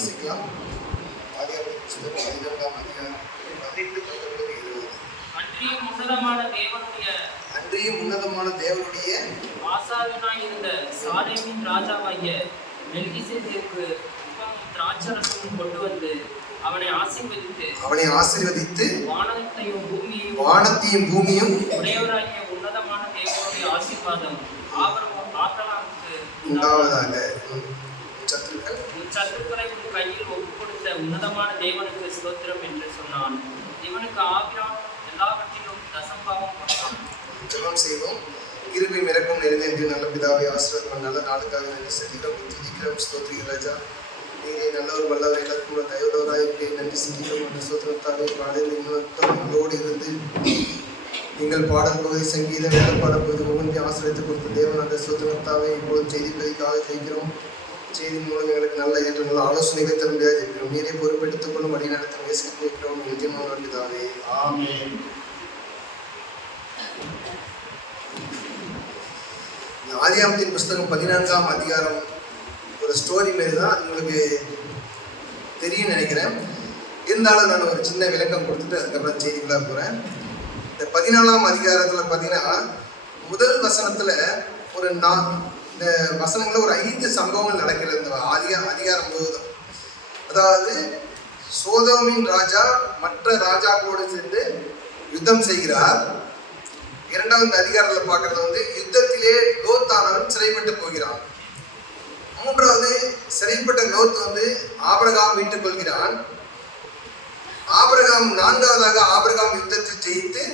வாசிக்கலாம். ஆதியாகமம் புத்தகம் 12ஆம் அதிகாரம் 18, 19, 20. அன்றியும் உன்னதமான தேவனுடைய ஆசாரியனாய் இருந்த சாலேமின் ராஜாவாகிய மெல்கிசேதேக்கு திராட்சரசம் கொண்டு வந்து அவனை ஆசீர்வதித்து வானத்தையும் பூமியும் உடையவராகிய உன்னதமான தேவனுடைய ஆசீர்வாதம் ஆபிரகாமுக்கு உண்டாவதாக. சத்துருக்களை உன் கையில் ஒப்புக் கொடுத்த உன்னதமான தேவனுக்கு ஸ்தோத்திரம் என்று சொன்னான். இவனுக்கு ஆபிரகாம் எல்லாவற்றிலும் தசம்பாவம் கொடுத்தான். ஜெபம் செய்வோம். கிருபை இரக்கம் நிறைந்த என்று நல்ல பிதாவை ஆசீர்வாதம் நல்ல நாளுக்காக நன்றி செலுத்துகிறோம், துதிக்கிறோம், ஸ்தோத்திரிக்கிறோம் ராஜா. நீங்களே நல்லவர் வல்லவர் எல்லாருக்கும் தயவுள்ளவராக இருக்கிறேன். நன்றி செலுத்துகிறோம். அந்த ஸ்தோத்திரத்தாலே பாடல் எங்களோடு இருந்து நீங்கள் பாடல் பகுதி சங்கீதம் வேலை பாடப்பகுதி ஒவ்வொன்றையும் ஆசிரியத்தை கொடுத்த தேவன் அந்த ஸ்தோத்திரத்தாவே இப்பொழுது செய்தி பதிக்காக ஜெயிக்கிறோம். செய்தியின் மூலம் எங்களுக்கு நல்ல ஏற்ற நல்ல ஆலோசனைகளை தரும்படியாக ஜெயிக்கிறோம். நீரே பொறுப்பெடுத்துக் கொள்ளும் வழி நடத்த நேசித்து இருக்கிறோம். நிச்சயமான பிதாவே, ஆமென். ஆதியாகமத்தின் புஸ்தகம் 14ஆம் அதிகாரம் ஒரு ஸ்டோரி மாரி தான். அது உங்களுக்கு தெரியும் நினைக்கிறேன். இருந்தாலும் நான் ஒரு சின்ன விளக்கம் கொடுத்துட்டு அதுக்கப்புறம் செய்திக்குள்ளாக போகிறேன். இந்த 14ஆம் அதிகாரத்தில் பார்த்தீங்கன்னா முதல் வசனத்தில் இந்த வசனங்களில் ஒரு 5 சம்பவங்கள் நடக்கிறது. இந்த அதிகாரம் முழுவதும், அதாவது சோதோமின் ராஜா மற்ற ராஜாக்களோடு சேர்ந்து யுத்தம் செய்கிறார். இரண்டாவது அதிகாரத்தில் பார்க்கறது யுத்தத்திலே லோத்தானவன் சிறைப்பட்டு போகிறான். மூன்றாவது சிறைப்பட்ட லோத் ஆபிரகாம் மீட்டுக் கொள்கிறான். நான்காவதாக ஆபிரகாம் யுத்தத்தில் ஜெயித்து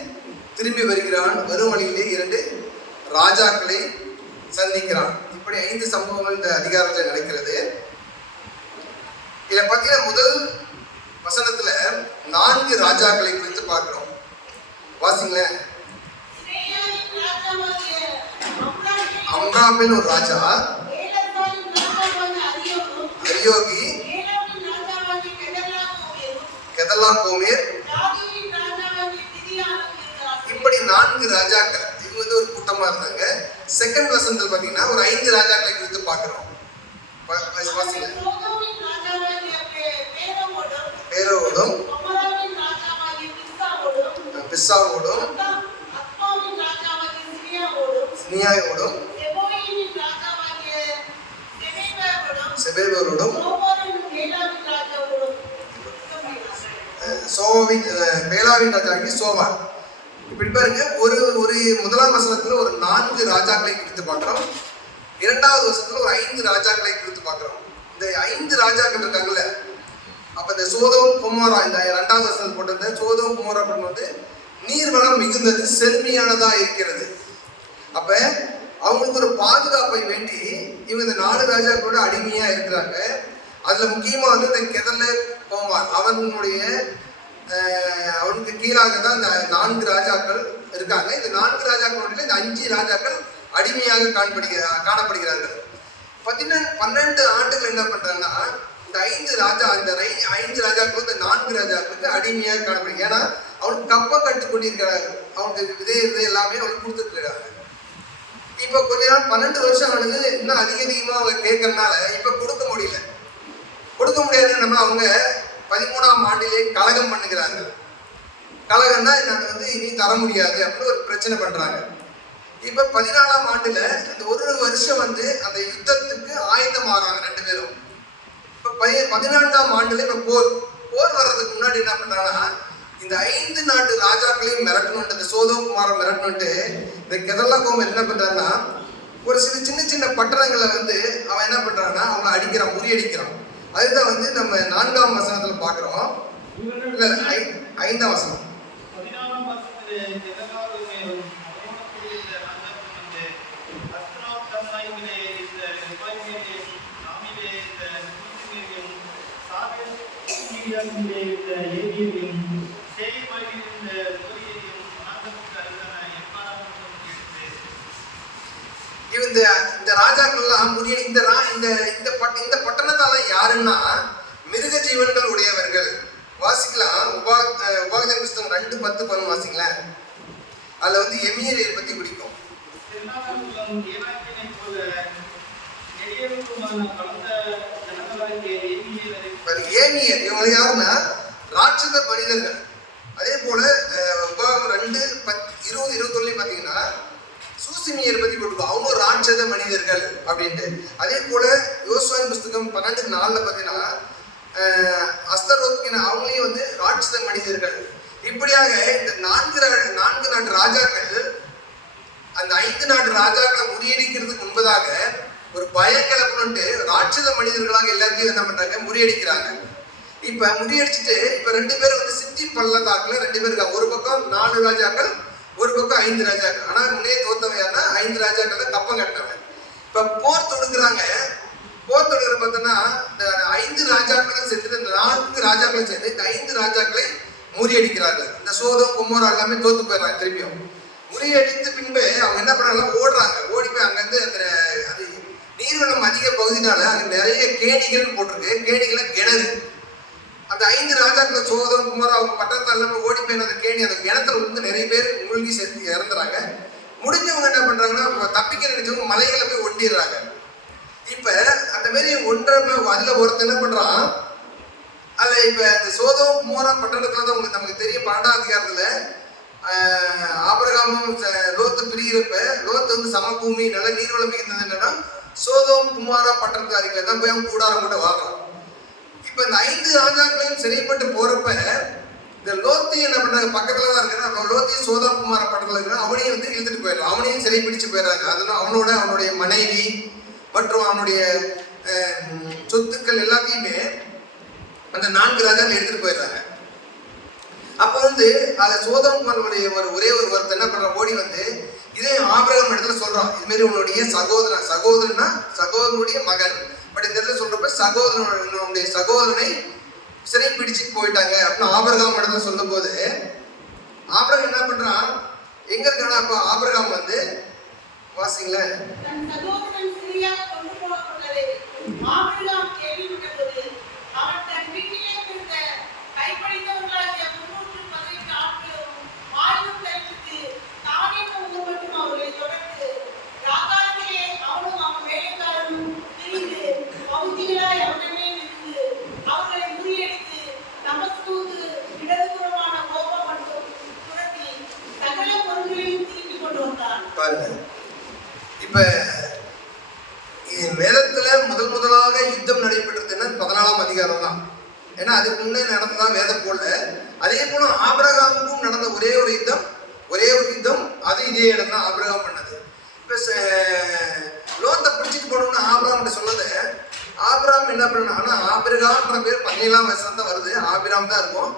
திரும்பி வருகிறான். வரும் வழியிலே 2 ராஜாக்களை சந்திக்கிறான். இப்படி 5 சம்பவங்கள் இந்த அதிகாரத்தில் நடக்கிறது. இதை பார்த்தீங்கன்னா முதல் வசனத்துல 4 ராஜாக்களை குறித்து பார்க்கிறோம். வாசிங்களேன். அம்ராமின் ஒரு ராஜா, அரியோகி, கெதர்லாகோமேர், இப்படி 4 ராஜாக்கள். இவங்க ஒரு கூட்டமா இருந்தாங்க. செகண்ட் வசனத்தில் பார்த்தீங்கன்னா ஒரு 5 ராஜாக்களை குறித்து பார்க்கிறோம். பேரோடும் பிஸ்ஸாவோடும் சினியாயோடும் செபேரோடும் பேலாவின் ராஜாக்கி சோவான். இப்படி பாருங்க, ஒரு முதலாம் வசனத்துல ஒரு 4 ராஜாக்களை குறித்து பார்க்கிறோம். இரண்டாவது வசனத்துல ஒரு 5 ராஜாக்களை குறித்து பார்க்கிறோம். இந்த 5 ராஜாக்கள் இருக்காங்கல்ல, அப்ப இந்த சோதோம் குமாரா, இந்த 2வது வசனத்தில் போட்ட சோதோம் குமாரா அப்படின்னு நீர்வளம் மிகுந்தது, செழுமையானதா இருக்கிறது. அப்ப அவங்களுக்கு ஒரு பாதுகாப்பை வேண்டி இவங்க இந்த 4 ராஜாக்களோட அடிமையா இருக்கிறாங்க. அதுல முக்கியமா இந்த கெதர்ல கோமார், அவனுக்கு கீழாக தான் இந்த 4 ராஜாக்கள் இருக்காங்க. இந்த 4 ராஜாக்களோட இந்த 5 ராஜாக்கள் அடிமையாக காணப்படுகிறார்கள். 12 ஆண்டுகள் என்ன பண்றாங்கன்னா இந்த 5 ராஜாக்கள் இந்த 4 ராஜாக்களுக்கு அடிமையாக காணப்படுகிறாங்க. ஏன்னா அவனுக்கு கப்பை கட்டு கொண்டிருக்கிறார்கள். அவனுக்கு விதை எல்லாமே அவனுக்கு கொடுத்துட்டு இருக்காங்க. இப்ப கொஞ்ச நாள் 12 வருஷம் ஆனது, இன்னும் அதிகமா அவங்க கேட்கறதுனால இப்ப கொடுக்க முடியாதுன்னு அவங்க 13ஆம் ஆண்டிலே கலகம் பண்ணுகிறாங்க. கலகம்னா இனி தர முடியாது அப்படின்னு ஒரு பிரச்சனை பண்றாங்க. இப்ப 14ஆம் ஆண்டுல இந்த ஒரு வருஷம் அந்த யுத்தத்துக்கு ஆயத்தம் ஆறாங்க 2 பேரும். இப்ப 14ஆம் ஆண்டுல இப்ப போர் வர்றதுக்கு முன்னாடி என்ன பண்றாங்கன்னா இந்த 5 நாட்டு ராஜாக்களையும் மிரட்டணும், இந்த சோதோம் குமாரை மிரட்டணும்ட்டு இந்த கெதர்லாகோமேர் என்ன பண்றாருன்னா ஒரு சின்ன பட்டணங்களை அவன் என்ன பண்றான்னா அவங்களை அடிக்கிறான், முறியடிக்கிறான். அதுதான் நம்ம 4ஆம் வசனத்துல பாக்குறோம். இல்ல 5ஆம் வசனம். இந்த ராஜாக்கள்லாம் இந்த பட்டணத்தால யாருன்னா மிருக ஜீவன்கள் உடையவர்கள். வாசிக்கலாம். உபாகம புஸ்தகம் 2:10 வாசிக்கலாம். அதுல எமியரை பத்தி பிடிக்கும். நெடியவருக்குமான பலத்த ஜனங்களாகிய எளிய ஏமியர் இவங்க யாருன்னா ராட்சத மனிதர்கள். அதே போல உபாகம் 2:20-21 பார்த்தீங்கன்னா சூசிமியர் பத்தி போட்டுருக்கோம், அவங்க ராட்சத மனிதர்கள் அப்படின்ட்டு. அதே போல யோசுவாவின் புஸ்தகம் 12:4 பார்த்தீங்கன்னா அஸ்தரோத்கின அவங்களையும் வந்து ராட்சத மனிதர்கள். இப்படியாக இந்த நான்கு நாட்டு ராஜாக்கள் அந்த 5 நாட்டு ராஜாக்களை முறியடிக்கிறதுக்கு முன்பதாக ஒரு பயங்கலப்பட்டு ராட்சத மனிதர்களாக எல்லாத்தையும் என்ன பண்றாங்க, முறியடிக்கிறாங்க. இப்ப முறியடிச்சுட்டு இப்ப 2 பேரும் வந்து சித்தி பள்ளத்தாக்குல 2 பேர் இருக்காங்க. ஒரு பக்கம் 4 ராஜாக்கள், ஒரு பக்கம் 5 ராஜாக்கள். ஆனா முன்னே தோத்தவன் யாருன்னா 5 ராஜாக்கள் கப்பம் கட்டினவன். இப்ப போர் தொடுக்கிறாங்க. போர் தொடுக்கிற பார்த்தோன்னா இந்த 5 ராஜாக்களும் சேர்த்து இந்த 4 ராஜாக்களும் சேர்ந்து இந்த 5 ராஜாக்களை முறியடிக்கிறார்கள். இந்த சோதம் குமோரா எல்லாமே தோத்து போயிடறாங்க. திரும்பியும் முறியடித்த பின்பு அவங்க என்ன பண்ணாலும் ஓடுறாங்க. ஓடி போய் அங்கேருந்து அந்த அது நீர்வளம் அதிக பகுதினால அங்கே நிறைய கேணிகள் போட்டிருக்கு. கேணிகளை கிணறு. அந்த 5 ராஜாக்கள் சோதம் குமார் அவங்க பட்டத்தால் எல்லாமே ஓடி போய் அந்த கேணி அந்த கிணத்துல வந்து நிறைய பேர் மூழ்கி சேர்த்து இறந்துறாங்க. முடிஞ்சவங்க என்ன பண்றாங்கன்னா தப்பிக்க நினைச்சவங்க மலைகளை போய் ஒண்டிடுறாங்க. இப்ப அந்த மாதிரி அதுல ஒருத்தர் என்ன பண்றான், அதுல இப்ப இந்த சோதம் குமாரா பட்டணத்துல தான் உங்களுக்கு நமக்கு தெரியும் 12ஆம் அதிகாரத்துல ஆபிரகாமும் லோத்து பிரிகிறப்ப லோத்து வந்து சமபூமி நல்ல நீர்வளம் மிகுந்தது என்னன்னா சோதோம் குமாரா பட்டணத்து அருகில தான் போய் அவங்க கூடாரம் கூட வாங்கலாம். இப்ப இந்த 5 ராஜாக்களையும் சிறைப்பட்டு போறப்ப இந்த லோத்தையும் என்ன பண்றாங்க, பக்கத்துல தான் இருக்கிறான். லோத்தையும் சோதோம் குமாரா பட்டணத்துல இருக்கிறான். அவனையும் வந்து இழுத்துட்டு போயிடலாம், அவனையும் சிறை பிடிச்சு போயிடுறாங்க. அதனால அவனுடைய மனைவி மற்றும் அவனுடைய சொத்துக்கள் எல்லாத்தையுமே அந்த 4 ராஜாக்கள் எடுத்துட்டு போயிடுறாங்க. அப்ப வந்து அதுல சோதோம் குமாரனுடைய ஒரே ஒரு ஒருத்தர் என்ன பண்றான், ஓடி வந்து இதே ஆபிரகாம் இடத்துல சொல்றான், இது மாதிரி உன்னுடைய சகோதரனா சகோதரனுடைய மகன். பட் இந்த இடத்துல சொல்றப்ப சகோதரனை சிறை பிடிச்சிட்டு போயிட்டாங்க அப்படின்னு ஆபிரகாம் இடத்துல சொல்லும் போது ஆபிரகாம் என்ன பண்றான், எங்க இருக்கானா அப்ப ஆபிரகாம் வந்து வாசிங்களேன் பாருங்க. இப்ப வேதத்துல முதலாக யுத்தம் நடைபெற்றதுன்னா 14ஆம் அதிகாரம் தான். ஏன்னா அதுக்கு முன்னே நடந்ததான் வேதம் போல. அதே போல ஆபிரகாமுக்கும் நடந்த ஒரே ஒரு யுத்தம் அது இதே இடம் தான் ஆபிரகாம் பண்ணது. இப்ப லோத்தை பிடிச்சிட்டு போனோம்னு ஆபிரகாம் சொன்னது. ஆபிரகாம் என்ன பண்ணா, ஆனா ஆபிரகாம்ன்ற பேர் 17ஆம் வயசுல தான் வருது, ஆபிரகாம் தான் இருக்கும்.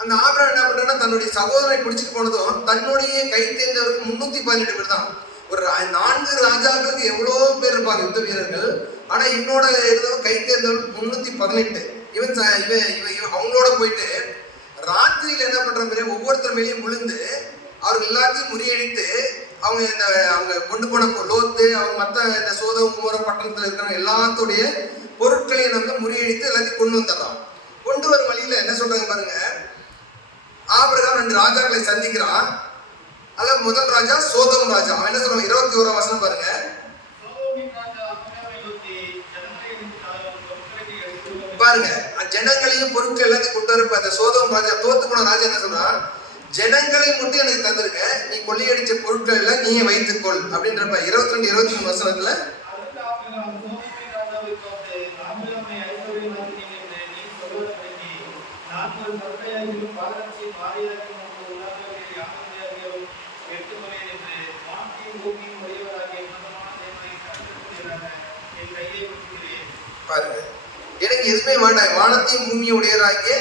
அந்த ஆபிரகாம் என்ன பண்றான்னா தன்னுடைய சகோதரனை பிடிச்சிட்டு போனதும் தன்னுடைய கை தேர்ந்தவருக்கு 318 பேர் தான். ஒரு 4 ராஜாக்களுக்கு எவ்வளோ பேர் இருப்பாங்க யுத்த வீரர்கள். ஆனா இவனோட இருந்தவங்க கை தேர்ந்தவருக்கு 318. இவன் அவங்களோட போயிட்டு ராத்திரியில என்ன பண்ற மாதிரி ஒவ்வொருத்தர் மேலேயும் விழுந்து அவர்கள் எல்லாத்தையும் முறியடித்து அவங்க கொண்டு போன லோத்து அவங்க மற்ற இந்த சோதம் குமார பட்டணத்துல இருக்கிற எல்லாத்துடைய பொருட்களையும் வந்து முறியடித்து எல்லாத்தையும் கொண்டு வந்துடலாம். கொண்டு வரும் வழியில என்ன சொல்றாங்க பாருங்க, ஆபிரகாம் 2 ராஜாக்களை சந்திக்கிறான். அதுல முதல் ராஜா சோதம் ராஜா. அவன் என்ன சொல்றான், 21ஆம் வசனம் பாருங்க. பாருங்க, ஜனங்களையும் பொருட்கள் எல்லாத்தையும் கொண்டு வரப்ப அந்த சோதம் ராஜா தோத்து போன ராஜா என்ன சொல்றான், ஜனங்களை மட்டும் எனக்கு தந்திருக்க, நீ கொள்ளையடிச்ச பொருட்கள் எல்லாம் நீயே வைத்துக்கொள் அப்படின்றப்ப 22-23 வசனத்துல பாருங்க, எனக்கு எதுவுமே வேண்டாம், வானத்தையும் பூமியை உடையராகிய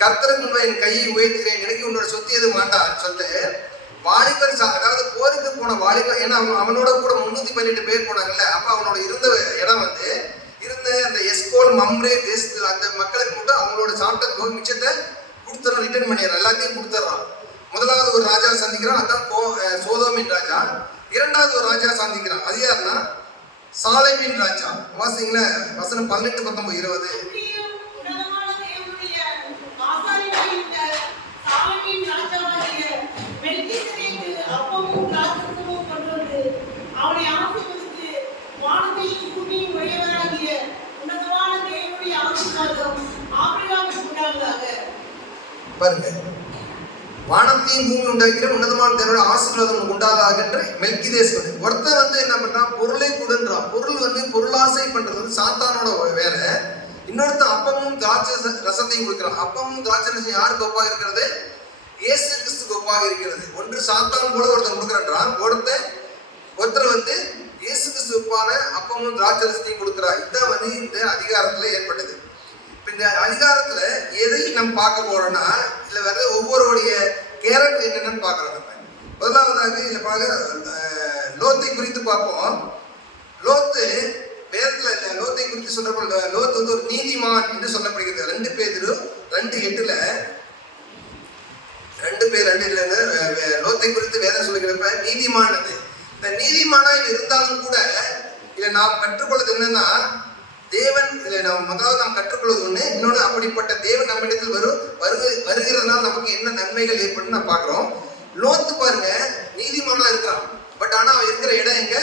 கர்த்தருக்கு முன்பு என் கையை உயர்த்துகிறேன், எனக்கு உன்னோட சொத்து எதுவும் வேண்டாம்னு சொல்லிட்டு வாலிபர் அதாவது போருக்கு போன வாலிபர், ஏன்னா அவனோட கூட 318 பேர் போனாங்கல்ல. அப்ப அவனோட இருந்த இடம் வந்து இருந்த அந்த எஸ்கோல் மம்ரே தேசத்துல அந்த மக்களுக்கு மட்டும் அவங்களோட சாப்பிட்டது போக மிச்சத்தை கொடுத்துறான், ரிட்டர்ன் பண்ணிடுறான், எல்லாத்தையும் கொடுத்துட்றான். முதலாவது ஒரு ராஜா சந்திக்கிறான், அதான் சோதோமின் ராஜா. 2வது ஒரு ராஜா சந்திக்கிறான், அது யாருன்னா சாலேமின் ராஜா. வாசிங்கள வசனம் 18-19-20. பாருங்க, வானத்தையும் பூமி உண்டாக்கிற உன்னதமான தேவனோட ஆசீர்வாதம் உண்டாதாக என்று மெல்கிதேஸ் ஒருத்தன் வந்து என்ன பண்றான், பொருளை கொடுன்றான். பொருள் வந்து பொருளாசை பண்றது வந்து சாத்தானோட வேலை. இன்னொருத்தன் அப்பமும் திராட்சை ரசத்தையும் கொடுக்குறான். அப்பமும் திராட்சை ரசம் யாருக்கு ஒப்பாக இருக்கிறது? இயேசு கிறிஸ்துக்கு ஒப்பாக இருக்கிறது. ஒன்று சாத்தான் போல ஒருத்தன் கொடுக்குறான், ஒருத்தர் வந்து இயேசு கிறிஸ்து ஒப்பான அப்பமும் திராட்சை ரசத்தையும் கொடுக்குறான். இதுதான் வந்து இந்த அதிகாரத்துல ஏற்பட்டது. இந்த அதிகாரத்துல எதை நம்ம பார்க்க போறோம்னா, இதுல வேற ஒவ்வொருடைய கேரக்டர் என்னென்னு பார்க்கறோம். நம்ம முதலாவதாக இதுல பார்க்க லோத்தை குறித்து பார்ப்போம். லோத்து வேதத்துல லோத்தை குறித்து சொல்லப்படுற லோத்து வந்து ஒரு நீதிமான் என்று சொல்லப்படுகிறது. 2 பேதுரு 2:8 லோத்தை குறித்து வேதம் சொல்லுகிறப்ப நீதிமானது. இந்த நீதிமானா இருந்தாலும் கூட இதை நாம் கற்றுக்கொள்வது என்னன்னா, தேவன் முதலாவது நாம் கற்றுக்கொள்வது ஒண்ணு, இன்னொன்று அப்படிப்பட்ட தேவன் நம்மிடத்தில் வருகிறதுனால நமக்கு என்ன நன்மைகள் ஏற்படும் நான் பார்க்கிறோம். லோத்து பாருங்க, நீதிமானா இருக்கிறான். பட் ஆனா அவன் இருக்கிற இடம் எங்க?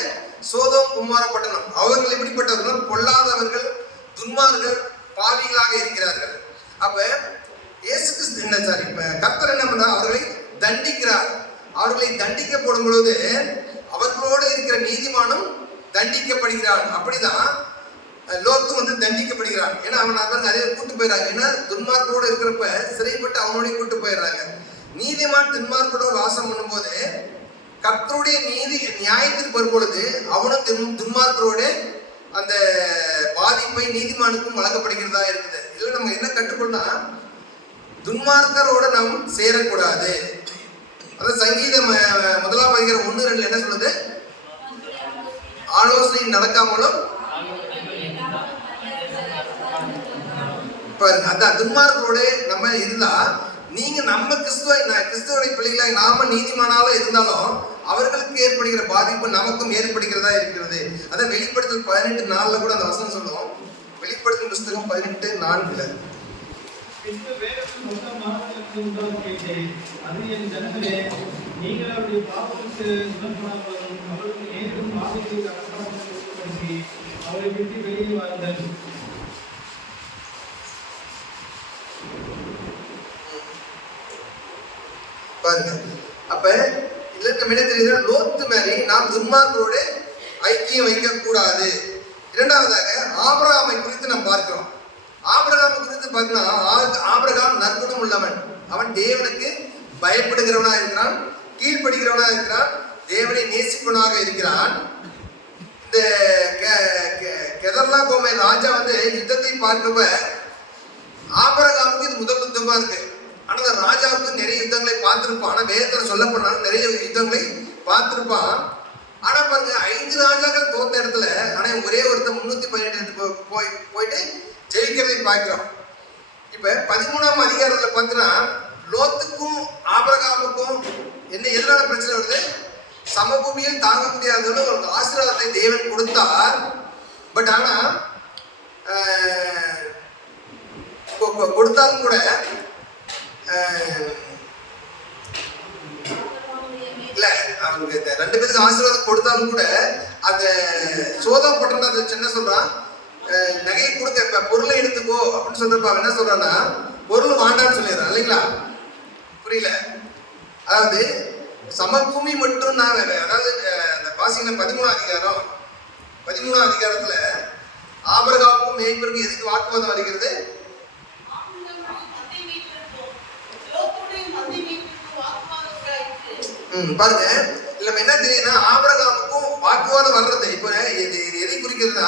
சோதோம் குமார பட்டணம். அவர்கள் எப்படிப்பட்டவர்கள்? பொல்லாதவர்கள், துன்மார்கள், பாவிகளாக இருக்கிறார்கள். அப்ப இயேசு கிறிஸ்து கர்த்தர் என்ன பண்றார்? அவர்களை தண்டிக்கிறார். அவர்களை தண்டிக்கப்படும் பொழுது அவர்களோடு இருக்கிற நீதிமானும் தண்டிக்கப்படுகிறான். அப்படிதான் லோத்து வந்து தண்டிக்கப்படுகிறான். ஏன்னா அவன் அதே கூட்டு போயிடறாங்க. ஏன்னா துன்மார்க்கோடு இருக்கிறப்ப சிறைப்பட்டு அவனோடய கூட்டு போயிடுறாங்க. நீதிமான் துன்மார்க்கோட வாசம் பண்ணும்போது கர்த்தருடைய நியாயத்திற்கு வரும்பொழுது அவனும் துன்மார்க்கரோட அந்த பாதிப்பை நீதிமானுக்கும் வழங்கப்படுகிறதா இருக்குது. இதுல நம்ம என்ன கற்றுக்கொள்ளா, துன்மார்க்கரோட நாம் சேரக்கூடாது. அதாவது சங்கீதம் 1ஆம் அதிகாரம் 1:2 என்ன சொல்லுது? ஆலோசனை நடக்காமலும் பாருங்க, அந்த துன்மார்க்கரோட நம்ம இருந்தா, நீங்க நம்ம கிறிஸ்துவோட பிள்ளைகளாக நாம நீதிமானால இருந்தாலும் அவர்களுக்கு ஏற்படுகிற பாதிப்பு நமக்கும் ஏற்படுகிறதா இருக்கிறது. அதை வெளிப்படுத்தல் 18:4 கூட அந்த வசனம் சொல்லுவோம். வெளிப்படுத்தல் புஸ்தகம் 18:4 பாருங்க. அப்ப இதுல நம்ம என்ன தெரியுது? லோத்து மாதிரி நாம் துன்மார்க்கரோட ஐக்கியம் வைக்க கூடாது. இரண்டாவதாக ஆபிரகாமை குறித்து நாம் பார்க்கிறோம். ஆபிரகாமை குறித்து பார்த்தீங்கன்னா, ஆபிரகாம் நற்குணம் உள்ளவன். அவன் தேவனுக்கு பயப்படுகிறவனா இருக்கிறான், கீழ்ப்படுகிறவனா இருக்கிறான், தேவனை நேசிப்பவனாக இருக்கிறான். இந்த கெதர்லா கோமை ராஜா வந்து யுத்தத்தை பார்க்கப்ப ஆபிரகாமுக்கு இது முதல் யுத்தமா இருக்கு. ஆனா அந்த ராஜாவுக்கு நிறைய யுத்தங்களை பார்த்திருப்பான். ஆனா வேதத்துல சொல்லப்படாலும் நிறைய யுத்தங்களை பார்த்திருப்பான். ஆனா பாருங்க, 5 ராஜாக்கள் தோத்த இடத்துல ஆனா ஒரே ஒருத்தர் 318 போயிட்டு ஜெயிக்கிறதை பார்க்கிறோம். இப்ப 13ஆம் அதிகாரத்துல பார்த்தீங்கன்னா, லோத்துக்கும் ஆபிரகாமுக்கும் எதனால பிரச்சனை வருது? சமபூமியில் தாங்க முடியாத ஒரு ஆசீர்வாதத்தை தேவன் கொடுத்தார். பட் ஆனா கொடுத்தாலும் கூட இல்ல, அவங்க 2 பேருக்கு ஆசீர்வாதம் கொடுத்தாலும் கூட அந்த சோதம் பட்டணம் என்ன சொல்றான், நகையை கொடுக்க, இப்ப பொருளை எடுத்துக்கோ அப்படின்னு சொல்றப்ப என்ன சொல்றான்னா, பொருள் வாண்டான்னு சொல்லிடுறான் இல்லைங்களா? புரியல? அதாவது சமபூமி மட்டும் நான் அதாவது அந்த பாசிங்க 13ஆம் அதிகாரத்துல ஆபிரகாமுக்கும் மேய்ப்பருக்கும் எதுக்கு வாக்குவாதம் வருகிறது? பாருங்க, நம்ம என்ன தெரியுதுன்னா, ஆபிரகாமுக்கும் வாக்குவாதம் வர்றது இப்ப எதை குறிக்கிறதுனா,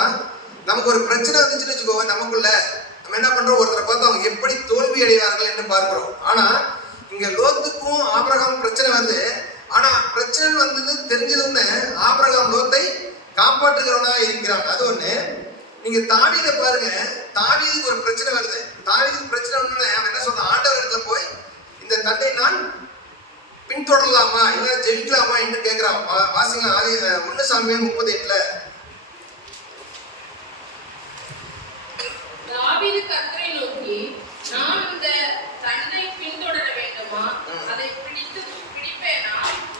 நமக்கு ஒரு பிரச்சனை வந்துச்சுன்னு வச்சுக்கோங்க, நமக்குள்ள நம்ம என்ன பண்றோம், ஒருத்தரை பார்த்து அவங்க எப்படி தோல்வி அடைவார்கள் என்று பார்க்கிறோம். ஆனா இங்க லோத்துக்கும் ஆபிரகாம் பிரச்சனை வருது. ஆனா பிரச்சனை வந்தது தெரிஞ்சதுன்னு ஆபிரகாம் லோத்தை காப்பாற்றுகிறவனா இருக்கிறான். அது ஒண்ணு. நீங்க தாவீதை பாருங்க, தாவீதுக்கு ஒரு பிரச்சனை வருது. தாவீதுக்கு பிரச்சனை ஒண்ணு, அவன் என்ன சொல்றான், ஆண்டவர் இடத்துல போய் இந்த தண்டை நான் பின்தொடரலாமா இல்ல ஜெயிக்கலாமா என்று கேட்கிறான். வாசிங்க 1 சாமுவேல் 38. தாவீது கர்த்தரை நோக்கி, நான் இந்த தண்டை பின்தொடர வேண்டுமா, அதை பிடிப்பேனா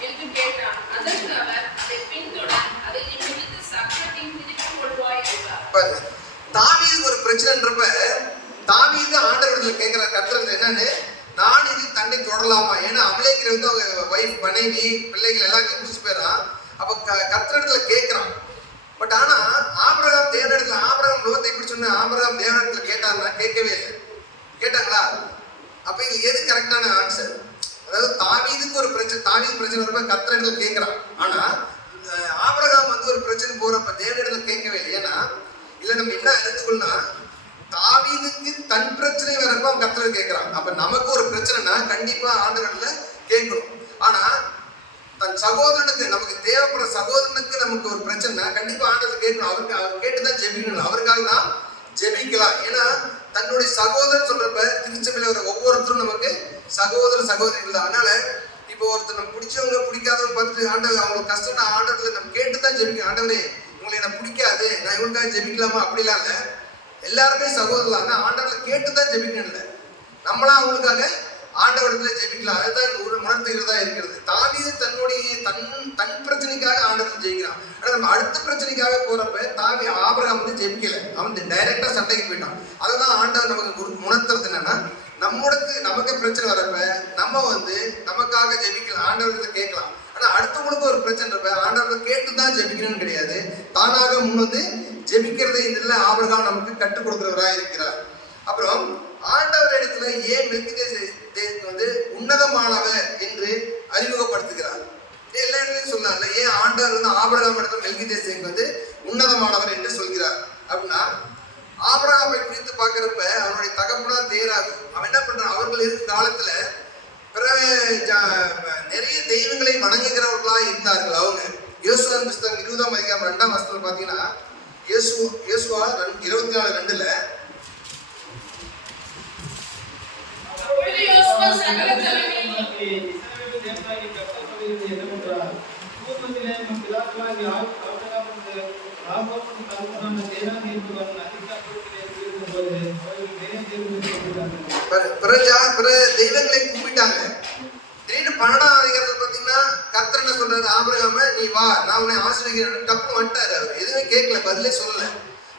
என்று கேட்டான். அதற்கு அவர், அதை பின்தொடர், அதை நீ பிடித்து சக்கரத்தையும் பிடித்துக் கொள்வாய் என்றார். தாவீதுக்கு ஒரு பிரச்சனைன்றப்ப தாவீது ஆண்டவரிடத்துல கேட்கிற கர்த்தர் என்னன்னு, நான் இது தன்னை தொடரலாமா? ஏன்னா அமலேக்கிற வந்து அவங்க வைஃப், மனைவி, பிள்ளைகள் எல்லாத்தையும் முடிச்சு போயிடறான். அப்ப கர்த்தரிடத்துல கேட்கிறான். பட் ஆனா ஆபிரகாம் தேவனிடத்துல, ஆபிரகாம் லோத்தை இப்படி சொன்ன ஆபிரகாம் தேவனிடத்துல கேட்டாங்கன்னா கேட்கவே இல்லை. கேட்டாங்களா? அப்ப இது எது கரெக்டான ஆன்சர்? அதாவது தாவீதுக்கு ஒரு பிரச்சனை, தாவீது பிரச்சனை வரப்ப கர்த்தரிடத்துல கேட்கிறான். ஆனா ஆபிரகாம் வந்து ஒரு பிரச்சனை போறப்ப தேவனிடத்துல கேட்கவே இல்லை. ஏன்னா இல்ல நம்ம என்ன அறிந்துக்கொள்ளா, தாவீதுக்கு தன் பிரச்சனை வரப்ப அவன் கர்த்தரை கேட்கிறான். அப்ப நமக்கு ஒரு பிரச்சனைனா கண்டிப்பா ஆண்டவரிடத்துல கேட்கணும். ஆனா தன் சகோதரனுக்கு, நமக்கு தேவைப்படுற சகோதரனுக்கு நமக்கு ஒரு பிரச்சனை கண்டிப்பா ஆண்டவரை கேட்கணும். அவருக்கு அவர் கேட்டுதான் ஜெபிக்கணும். அவருக்காக தான் ஜெபிக்கலாம். ஏன்னா தன்னுடைய சகோதரன் சொல்றப்ப திருச்சபையில வர ஒவ்வொருத்தரும் நமக்கு சகோதர சகோதரிகள் தான். அதனால இப்போ ஒருத்தர் நம்ம பிடிச்சவங்க பிடிக்காதவங்க பார்த்துட்டு ஆண்டவர் அவங்களுக்கு கஷ்டம்னா ஆண்டவத்துல நம்ம கேட்டுதான் ஜெபிக்கணும். ஆண்டவரே உங்களை எனக்கு பிடிக்காது, நான் இவங்களுக்காக ஜெபிக்கலாமா? அப்படிலாம் இல்லை. எல்லாருமே சகோதரர் தான். ஆண்டவர்ல கேட்டுதான் ஜெபிக்கணும். இல்லை நம்மளா அவங்களுக்காக ஆண்டவரத்துல ஜெபிக்கலாம். அதுதான் உணர்த்துகிறதா இருக்கிறது. தாவீது தன்னுடைய தன் பிரச்சனைக்காக ஆண்டவரத்துல ஜெயிக்கிறான். ஆனா நம்ம அடுத்த பிரச்சனைக்காக போறப்ப ஆபிரகாம் வந்து ஜெபிக்கல, அவன் டைரக்டா சண்டைக்கு போயிட்டான். அதுதான் ஆண்டவர் நமக்கு உணர்த்துறது என்னன்னா, நமக்கு பிரச்சனை வரப்ப நம்ம வந்து நமக்காக ஜெபிக்கலாம், ஆண்டவரத்துல கேட்கலாம். ஆனா அடுத்தவங்களுக்கு ஒரு பிரச்சனை இருப்ப ஆண்டவரை கேட்டுதான் ஜெபிக்கணும்னு கிடையாது, தானாக முன் வந்து ஜெபிக்கிறதை இந்த ஆபிரகாம் நமக்கு கற்றுக் கொடுக்கிறவரா இருக்கிறார். அப்புறம் ஆண்டவர் இடத்துல ஏன் மெல்கிசேதேக்கு வந்து உன்னதமானவர் என்று அறிமுகப்படுத்துகிறார்? எல்லா இடத்துலையும் சொன்னார்ல, ஏன் ஆண்டவர் வந்து ஆபிரகாம் இடத்துல மெல்கிசேதேக்கு வந்து உன்னதமானவர் என்று சொல்கிறார் அப்படின்னா, ஆபிரகாமை குறித்து பார்க்கிறப்ப அவனுடைய தகப்பனா தேராகும். அவன் என்ன பண்றான்? அவர்கள் இருக்கும் காலத்துல நிறைய தெய்வங்களை வணங்குகிறவர்களா இருந்தார்கள் அவங்க. யோசுவாவின் புஸ்தகம் 20ஆம் அதிகாரம் 2ஆம் வசனத்துல பாத்தீங்கன்னா, யோசுவா 24:2 பிற தெய்வங்களை கும்பிட்டாங்க. திடீர்னு 12ஆம் அதிகாரத்துல பாத்தீங்கன்னா கர்த்தர் என்ன சொல்றாரு? ஆபிரகாம நீ வா, நான் உன்னை ஆசீர்வதிக்கிறேன். டப்புன்னு வந்துட்டாரு. அவர் எதுவுமே கேட்கல, பதிலே சொல்லல.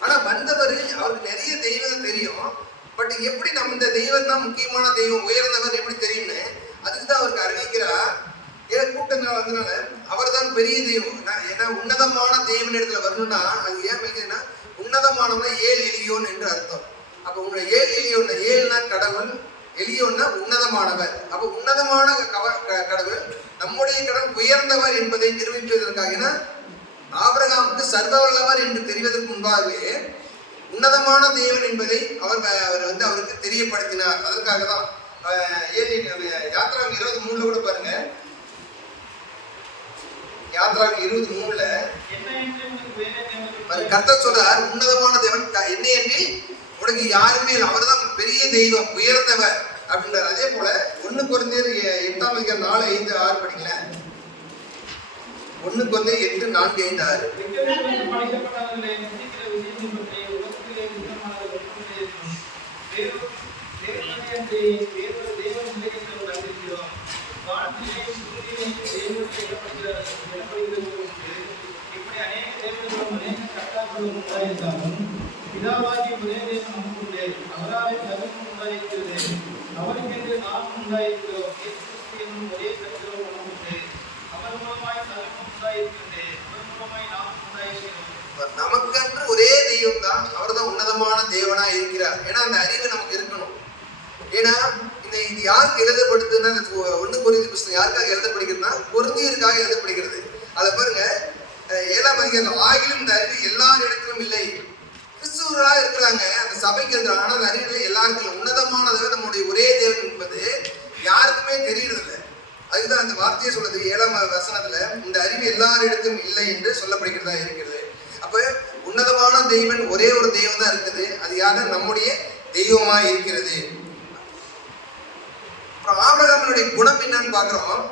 ஆனா வந்தவர், அவருக்கு நிறைய தெய்வம் தெரியும். பட் எப்படி நம்ம இந்த தெய்வம் தான் முக்கியமான தெய்வம், உயர்ந்தவர் எப்படி தெரியும்னு அதுக்குதான் அவருக்கு அறிவிக்கிறார். ஏன் கூட்டங்கள் வந்தனால அவர் தான் பெரிய தெய்வம். ஏன்னா உன்னதமான தெய்வன் இடத்துல வரணும்னா அது ஏன் வைக்கிறதுன்னா, உன்னதமானவன் ஏல் எலியோன் என்று அர்த்தம். அப்ப உன்னை ஏல் எலியோன், ஏல்னா கடவுள், எலியோன்னா உன்னதமானவர். அப்ப உன்னதமான கடவுள், நம்முடைய கடவுள் உயர்ந்தவர் என்பதை நிரூபிப்பதற்காக, ஏன்னா ஆபிரகாமுக்கு சர்வவல்லவர் என்று தெரிவதற்கு முன்பாகவே உன்னதமான தேவன் என்பதை அவர் வந்து அவருக்கு தெரியப்படுத்தினார். அதற்காக தான் யாத்ராகம் 23 கூட பாருங்க. யாத்ராகம் 23 கர்த்தர் சொல்றார், உன்னதமான தேவன் என்னை அன்றி உனக்கு யாருமே இல்லை, அவர் தான் பெரிய தெய்வம், உயர்ந்தவர் அப்படின்றார். அதே போல 1 கொரிந்தியர் 8ஆம் அதிகாரம் 4, 5, 6 படிக்கல. 1 கொரிந்தியர் 8, 4, 5, 6 பிதாவாகி ஒரே தேவன் நமக்குள்ளே, அவராலே சகலம் உண்டாயிருக்கிறது, அவருக்கென்று நாம் உண்டாயிருக்கிறோம். என்னும் ஒரே கருத்திலும் நமக்குள்ளே, அவர் மூலமாய் சகலம் உண்டாயிருக்கிறது, அவர் மூலமாய் நாம் உண்டாயிருக்கிறோம். நமக்கென்று ஒரே தெய்வம் தான், அவர் தான் உன்னதமான தேவனா இருக்கிறார். ஏன்னா அந்த அறிவு நமக்கு இருக்கணும். ஏன்னா இது யாருக்கு எழுதப்படுதுன்னா, 1 கொரிந்தியர் புத்தகம் யாருக்காக எழுதப்படுகிறதுனா, கொரிந்தியருக்காக எழுதப்படுகிறது. அதை பாருங்க, 7ஆம் அதிகாரம், ஆகிலும் இந்த அறிவு எல்லார் இடத்திலும் இல்லை. கிறிஸ்துவராக இருக்கிறாங்க, அந்த சபைக்கு எழுதுறாங்க. ஆனால் அந்த அறிவு எல்லாருக்கும் உன்னதமானது நம்முடைய ஒரே தேவன் என்பது யாருக்குமே தெரியறதில்லை. அதுதான் அந்த வார்த்தையை சொல்றது 7ஆம் வசனத்துல, இந்த அறிவு எல்லாரிடத்தும் இல்லை என்று சொல்லப்படுகிறதா இருக்கிறது. அப்ப உன்னதமான தெய்வன் ஒரே ஒரு தெய்வம் தான் இருக்குது. அது யாரு? நம்முடைய தெய்வமா இருக்கிறது. அப்புறம் ஆபிரகாமினுடைய குணம் என்னன்னு பாக்குறோம்.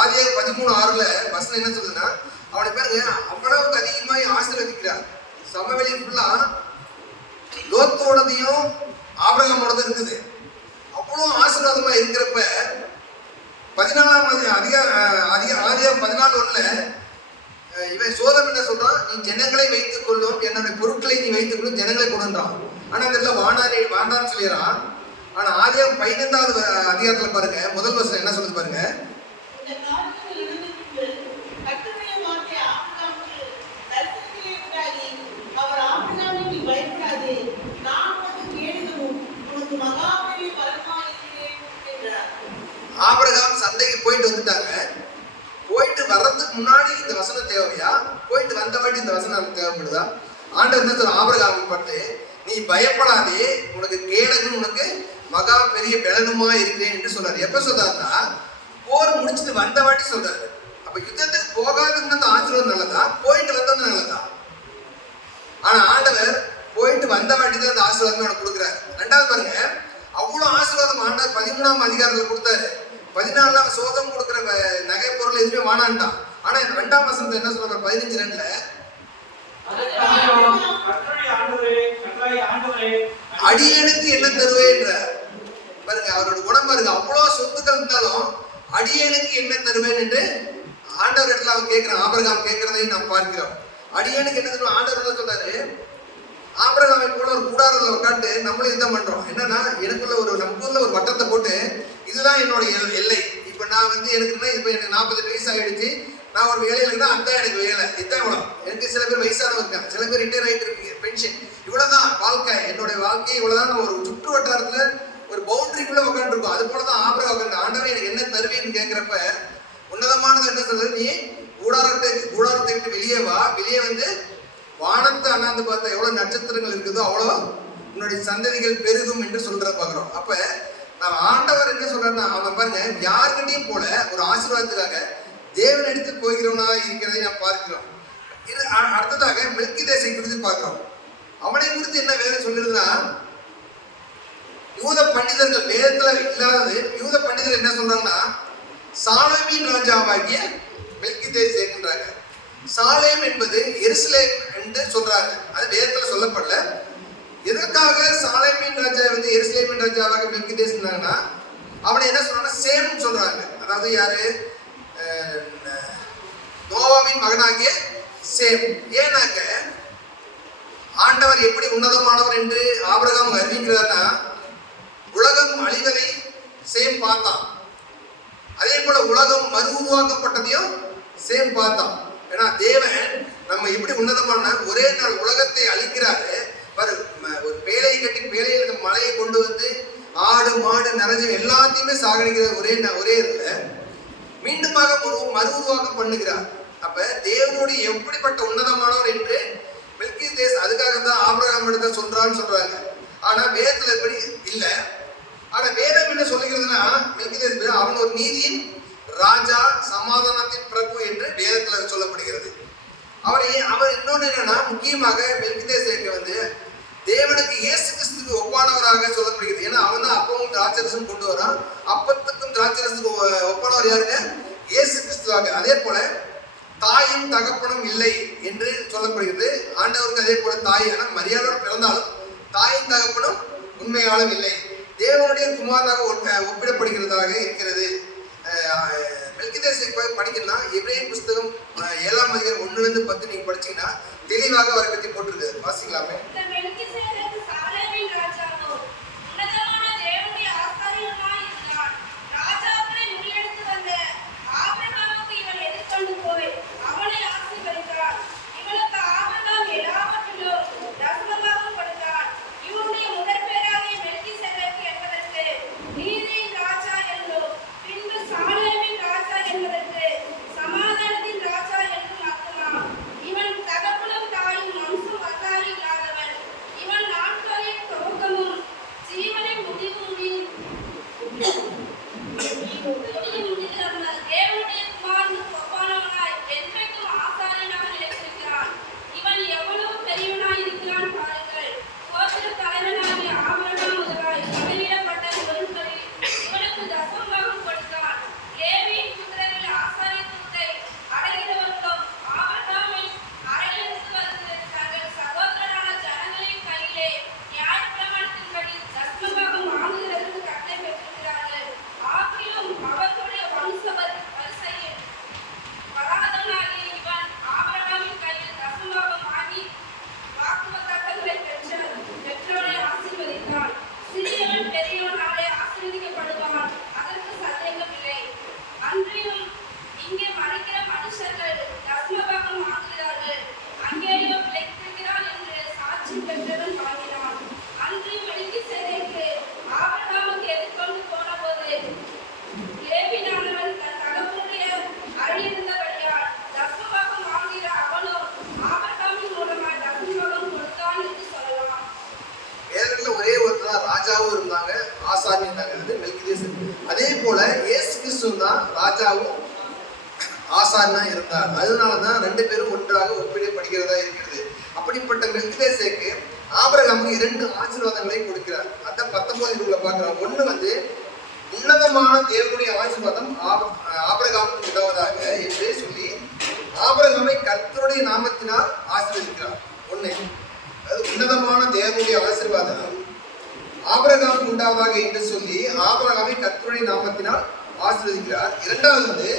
ஆதியாகமம் 13:6 வசனம் என்ன சொல்லுதுன்னா, அவனை பாருங்க, அவ்வளவுக்கு அதிகமாய் ஆசீர்வதிக்கிறார். சமவெளி ஃபுல்லா லோத்தோடதையும் ஆபிரகாமோடது இருக்குது. அவ்வளவு ஆசீர்வாதமா இருக்கிறப்ப 14ஆம் ஆதியாகமம் 14:1 இவன் சோதம் என்ன சொல்றான்? நீ ஜனங்களை வைத்துக் கொள்ளும், என்னுடைய பொருட்களை நீ வைத்துக் கொள்ளும், ஜனங்களை கொடுன்றான். ஆனா இதுல வாண்டான்னு சொல்லிடுறான். ஆனா ஆதியாகமம் 15வது அதிகாரத்துல பாருங்க, முதல் வசனம் என்ன சொல்லுது பாருங்க. இந்த காரியங்கள் நடந்த பின்பு கர்த்தருடைய வார்த்தை ஆபிரகாமுக்கு தரிசனத்திலே உண்டாகி, அவர் ஆபிரகாமே, நீ பயப்படாதே, நான் உனக்கு கேடுகளும் உனக்கு மகா பெரிய பலனுமாய் இருக்கிறேன் என்றார். ஆபிரகாம் சந்தைக்கு போயிட்டு வந்துட்டாங்க. போயிட்டு வர்றதுக்கு முன்னாடி இந்த வசனம் தேவையா, போயிட்டு வந்த வாட்டி இந்த வசனம் நமக்கு தேவைப்படுதா? ஆண்டவர் என்ன சொல்ற, ஆபிரகாம் பார்த்து, நீ பயப்படாதே, உனக்கு கேடகம் உனக்கு மகா பெரிய பலனுமா இருக்கிறேன் என்று சொல்றாரு. எப்ப சொல்றாருன்னா, போர் முடிச்சுட்டு வந்த வாட்டி சொல்றாரு. அப்ப யுத்தத்துக்கு போகாதுன்னு அந்த ஆசீர்வாதம் நல்லதா, போயிட்டு வந்தது நல்லதா? ஆனா ஆண்டவர் போயிட்டு வந்த வாட்டி தான் அந்த ஆசீர்வாதம் அவனுக்கு கொடுக்குறாரு. ரெண்டாவது பாருங்க, அவ்வளவு ஆசீர்வாதம் ஆண்டவர் 13ஆம் அதிகாரத்துல கொடுத்தாரு. 14ஆம் சோதம் கொடுக்குற நகை பொருள் எதுவுமே வானான்ட்டான். ஆனா 2ஆம் வசனத்துல என்ன சொல்றாரு, 15:2 அடியேனுக்கு என்ன தருவேன்ற பாருங்க. அவரோட குணம் பாருங்க, அவ்வளவு சொத்துக்கள் இருந்தாலும் அடியேனுக்கு என்ன தருவேன் என்று ஆண்டவர் இடத்துல அவன் கேட்கிறான். ஆபிரகாம் கேட்கிறதையும் நாம் பார்க்கிறோம். அடியேனுக்கு என்ன தருவேன் ஆண்டவர் என்ன சொல்றாரு, ஆபிரகாமை போல ஒரு கூடாரத்தில் உட்காந்து நம்மளும் யுத்தம் பண்றோம். என்னன்னா, எனக்குள்ள நமக்குள்ள ஒரு வட்டத்தை போட்டு, இதுதான் என்னோட எல்லை. இப்ப நான் எனக்குன்னா, இப்ப எனக்கு 48 வயசு ஆயிடுச்சு, நான் ஒரு வேலையில இருந்தா அதான் எனக்கு வேலை, இதுதான் இவ்வளவு. எனக்கு சில பேர் வயசானவங்க இருக்காங்க, சில பேர் ரிட்டையர் ஆகிட்டு இருக்கீங்க, பென்ஷன், இவ்வளவுதான் வாழ்க்கை, என்னுடைய வாழ்க்கை இவ்வளவுதான். நம்ம ஒரு சுற்று வட்டாரத்துல ஒரு பவுண்டரிக்குள்ள உட்காந்துருக்கோம். அது போலதான் ஆபிரகாம் உட்காந்து, ஆண்டவரே எனக்கு என்ன தருவேன்னு கேட்கிறப்ப உன்னதமானது என்ன சொல்றது, நீ கூடாரத்தை விட்டு வெளியே வா, வெளியே வானத்தை அண்ணாந்து பார்த்தா எவ்வளவு நட்சத்திரங்கள் இருக்குதோ அவ்வளோ உன்னுடைய சந்ததிகள் பெருகும் என்று சொல்ற பாக்குறோம். அப்ப நம்ம ஆண்டவர் என்ன சொல்றாருன்னா, அவன் பாருங்க, யாருக்கிட்டையும் போல ஒரு ஆசீர்வாதத்துக்காக தேவன் எடுத்து போகிறவனா இருக்கிறதை நாம் பார்க்கிறோம். இது அடுத்ததாக மெல்கிதேசை குறித்து பார்க்கிறோம். அவனை குறித்து என்ன வேதம் சொல்லிருந்தா, யூத பண்டிதர்கள், வேதத்துல இல்லாதது, யூத பண்டிதர்கள் என்ன சொல்றாங்கன்னா, சாலேமின் ராஜாவாகிய மெல்கிதேசை இருக்கின்றாங்க. சாலேம் என்பது எருசலேம் என்று சொல்றாங்க. அது வேதத்துல சொல்லப்படல. எதற்காக சாலேமின் ராஜா எருசலேமின் ராஜாவாக மெல்கிதேசுனாங்கன்னா, அவனை என்ன சொல்றாங்கன்னா சேம் சொல்றாங்க. அதாவது யாரு, நோவாவின் மகனாகிய சேம். ஏன்னாக்க ஆண்டவர் எப்படி உன்னதமானவர் என்று ஆபிரகாம் அறிவிக்கிறார்னா, உலகம் அழிவதை சேம் பார்த்தான். அதே போல உலகம் மறு உருவாக்கப்பட்டதையும் சேம் பார்த்தான். ஏன்னா தேவன் நம்ம எப்படி உன்னதமான ஒரே நாள் உலகத்தை அழிக்கிறாரு. ஒரு பேழையை கட்டி பேழையில மலையை கொண்டு ஆடு மாடு நிறைஞ்சு எல்லாத்தையுமே சாகடிக்கிற ஒரே இதுல மீண்டுமாக மறு உருவாக்கம் பண்ணுகிறார். அப்ப தேவனுடைய எப்படிப்பட்ட உன்னதமானவர் என்று மெல்கிதேஸ், அதுக்காக தான் ஆபிரகாம் இடத்தை சொல்றாங்க. ஆனா வேதத்துல எப்படி இல்ல. ஆனா வேதம் என்ன சொல்லுகிறதுனா, மெல்கிதேஸ் அவன் ஒரு நீதியின் ராஜா, சமாதானத்தின் பிரபு என்று வேதத்துல சொல்லப்படுகிறது. அவர் இன்னொன்னு என்னன்னா, முக்கியமாக மெல்கிதேசேக்கு தேவனுக்கு இயேசு கிறிஸ்துக்கு ஒப்பானவராக சொல்லப்படுகிறது. ஏன்னா அவன் தான் அப்பவும் திராட்சரசம் கொண்டு வரான். அப்பத்துக்கும் திராட்சரசத்துக்கும் ஒப்பானவர் யாருங்க, இயேசு கிறிஸ்துவாக. அதே போல தாயும் தகப்பனும் இல்லை என்று சொல்லப்படுகிறது. ஆண்டவருக்கு அதே போல தாய், ஆனால் மரியாதையோடு பிறந்தாலும் தாயும் தகப்பனும் உண்மையாலும் இல்லை, தேவனுடைய குமாரனாக ஒப்பிடப்படுகிறதாக இருக்கிறது. மெல்கிதேசை படிக்கணும்னா எபிரேயர் புஸ்தகம் 7ஆம் அதிகாரம் 1-10 நீங்க படிச்சீங்கன்னா தெளிவாக அவரை பத்தி போட்டிருக்கு. வாசிக்கலாமே. சமாதானத்தின் ராஜா என்றும் அர்த்தமாம். இவன் தகப்பனும் தாயும் வம்சம் வசாரி போல இயேசு கிறிஸ்து தான் ராஜாவும் ஆசானா இருந்தார். அதனாலதான் 2 பேரும் ஒன்றாக ஒப்பிடப்படுகிறதா இருக்கிறது. அப்படிப்பட்ட மெல்கிசேதேக்கு ஆபிரகாமுக்கு 2 ஆசீர்வாதங்களை கொடுக்கிறார். அதான் 19 பார்க்கிறோம். ஒண்ணு வந்து உன்னதமான தேவனுடைய ஆசீர்வாதம் ஆபிரகாமுக்கு உதவுவதாக என்று சொல்லி ஆபிரகாமை கர்த்தருடைய நாமத்தினால் ஆசீர்வதிக்கிறார். ஒண்ணு, அது உன்னதமான தேவனுடைய ஆசீர்வாதம் ஆபிரகாமுக்கு உண்டாவதாக என்று சொல்லி ஆபிரகாமை கர்த்தருடைய நாமத்தினால் ஆசீர்வதிக்கிறார். இரண்டாவது வந்து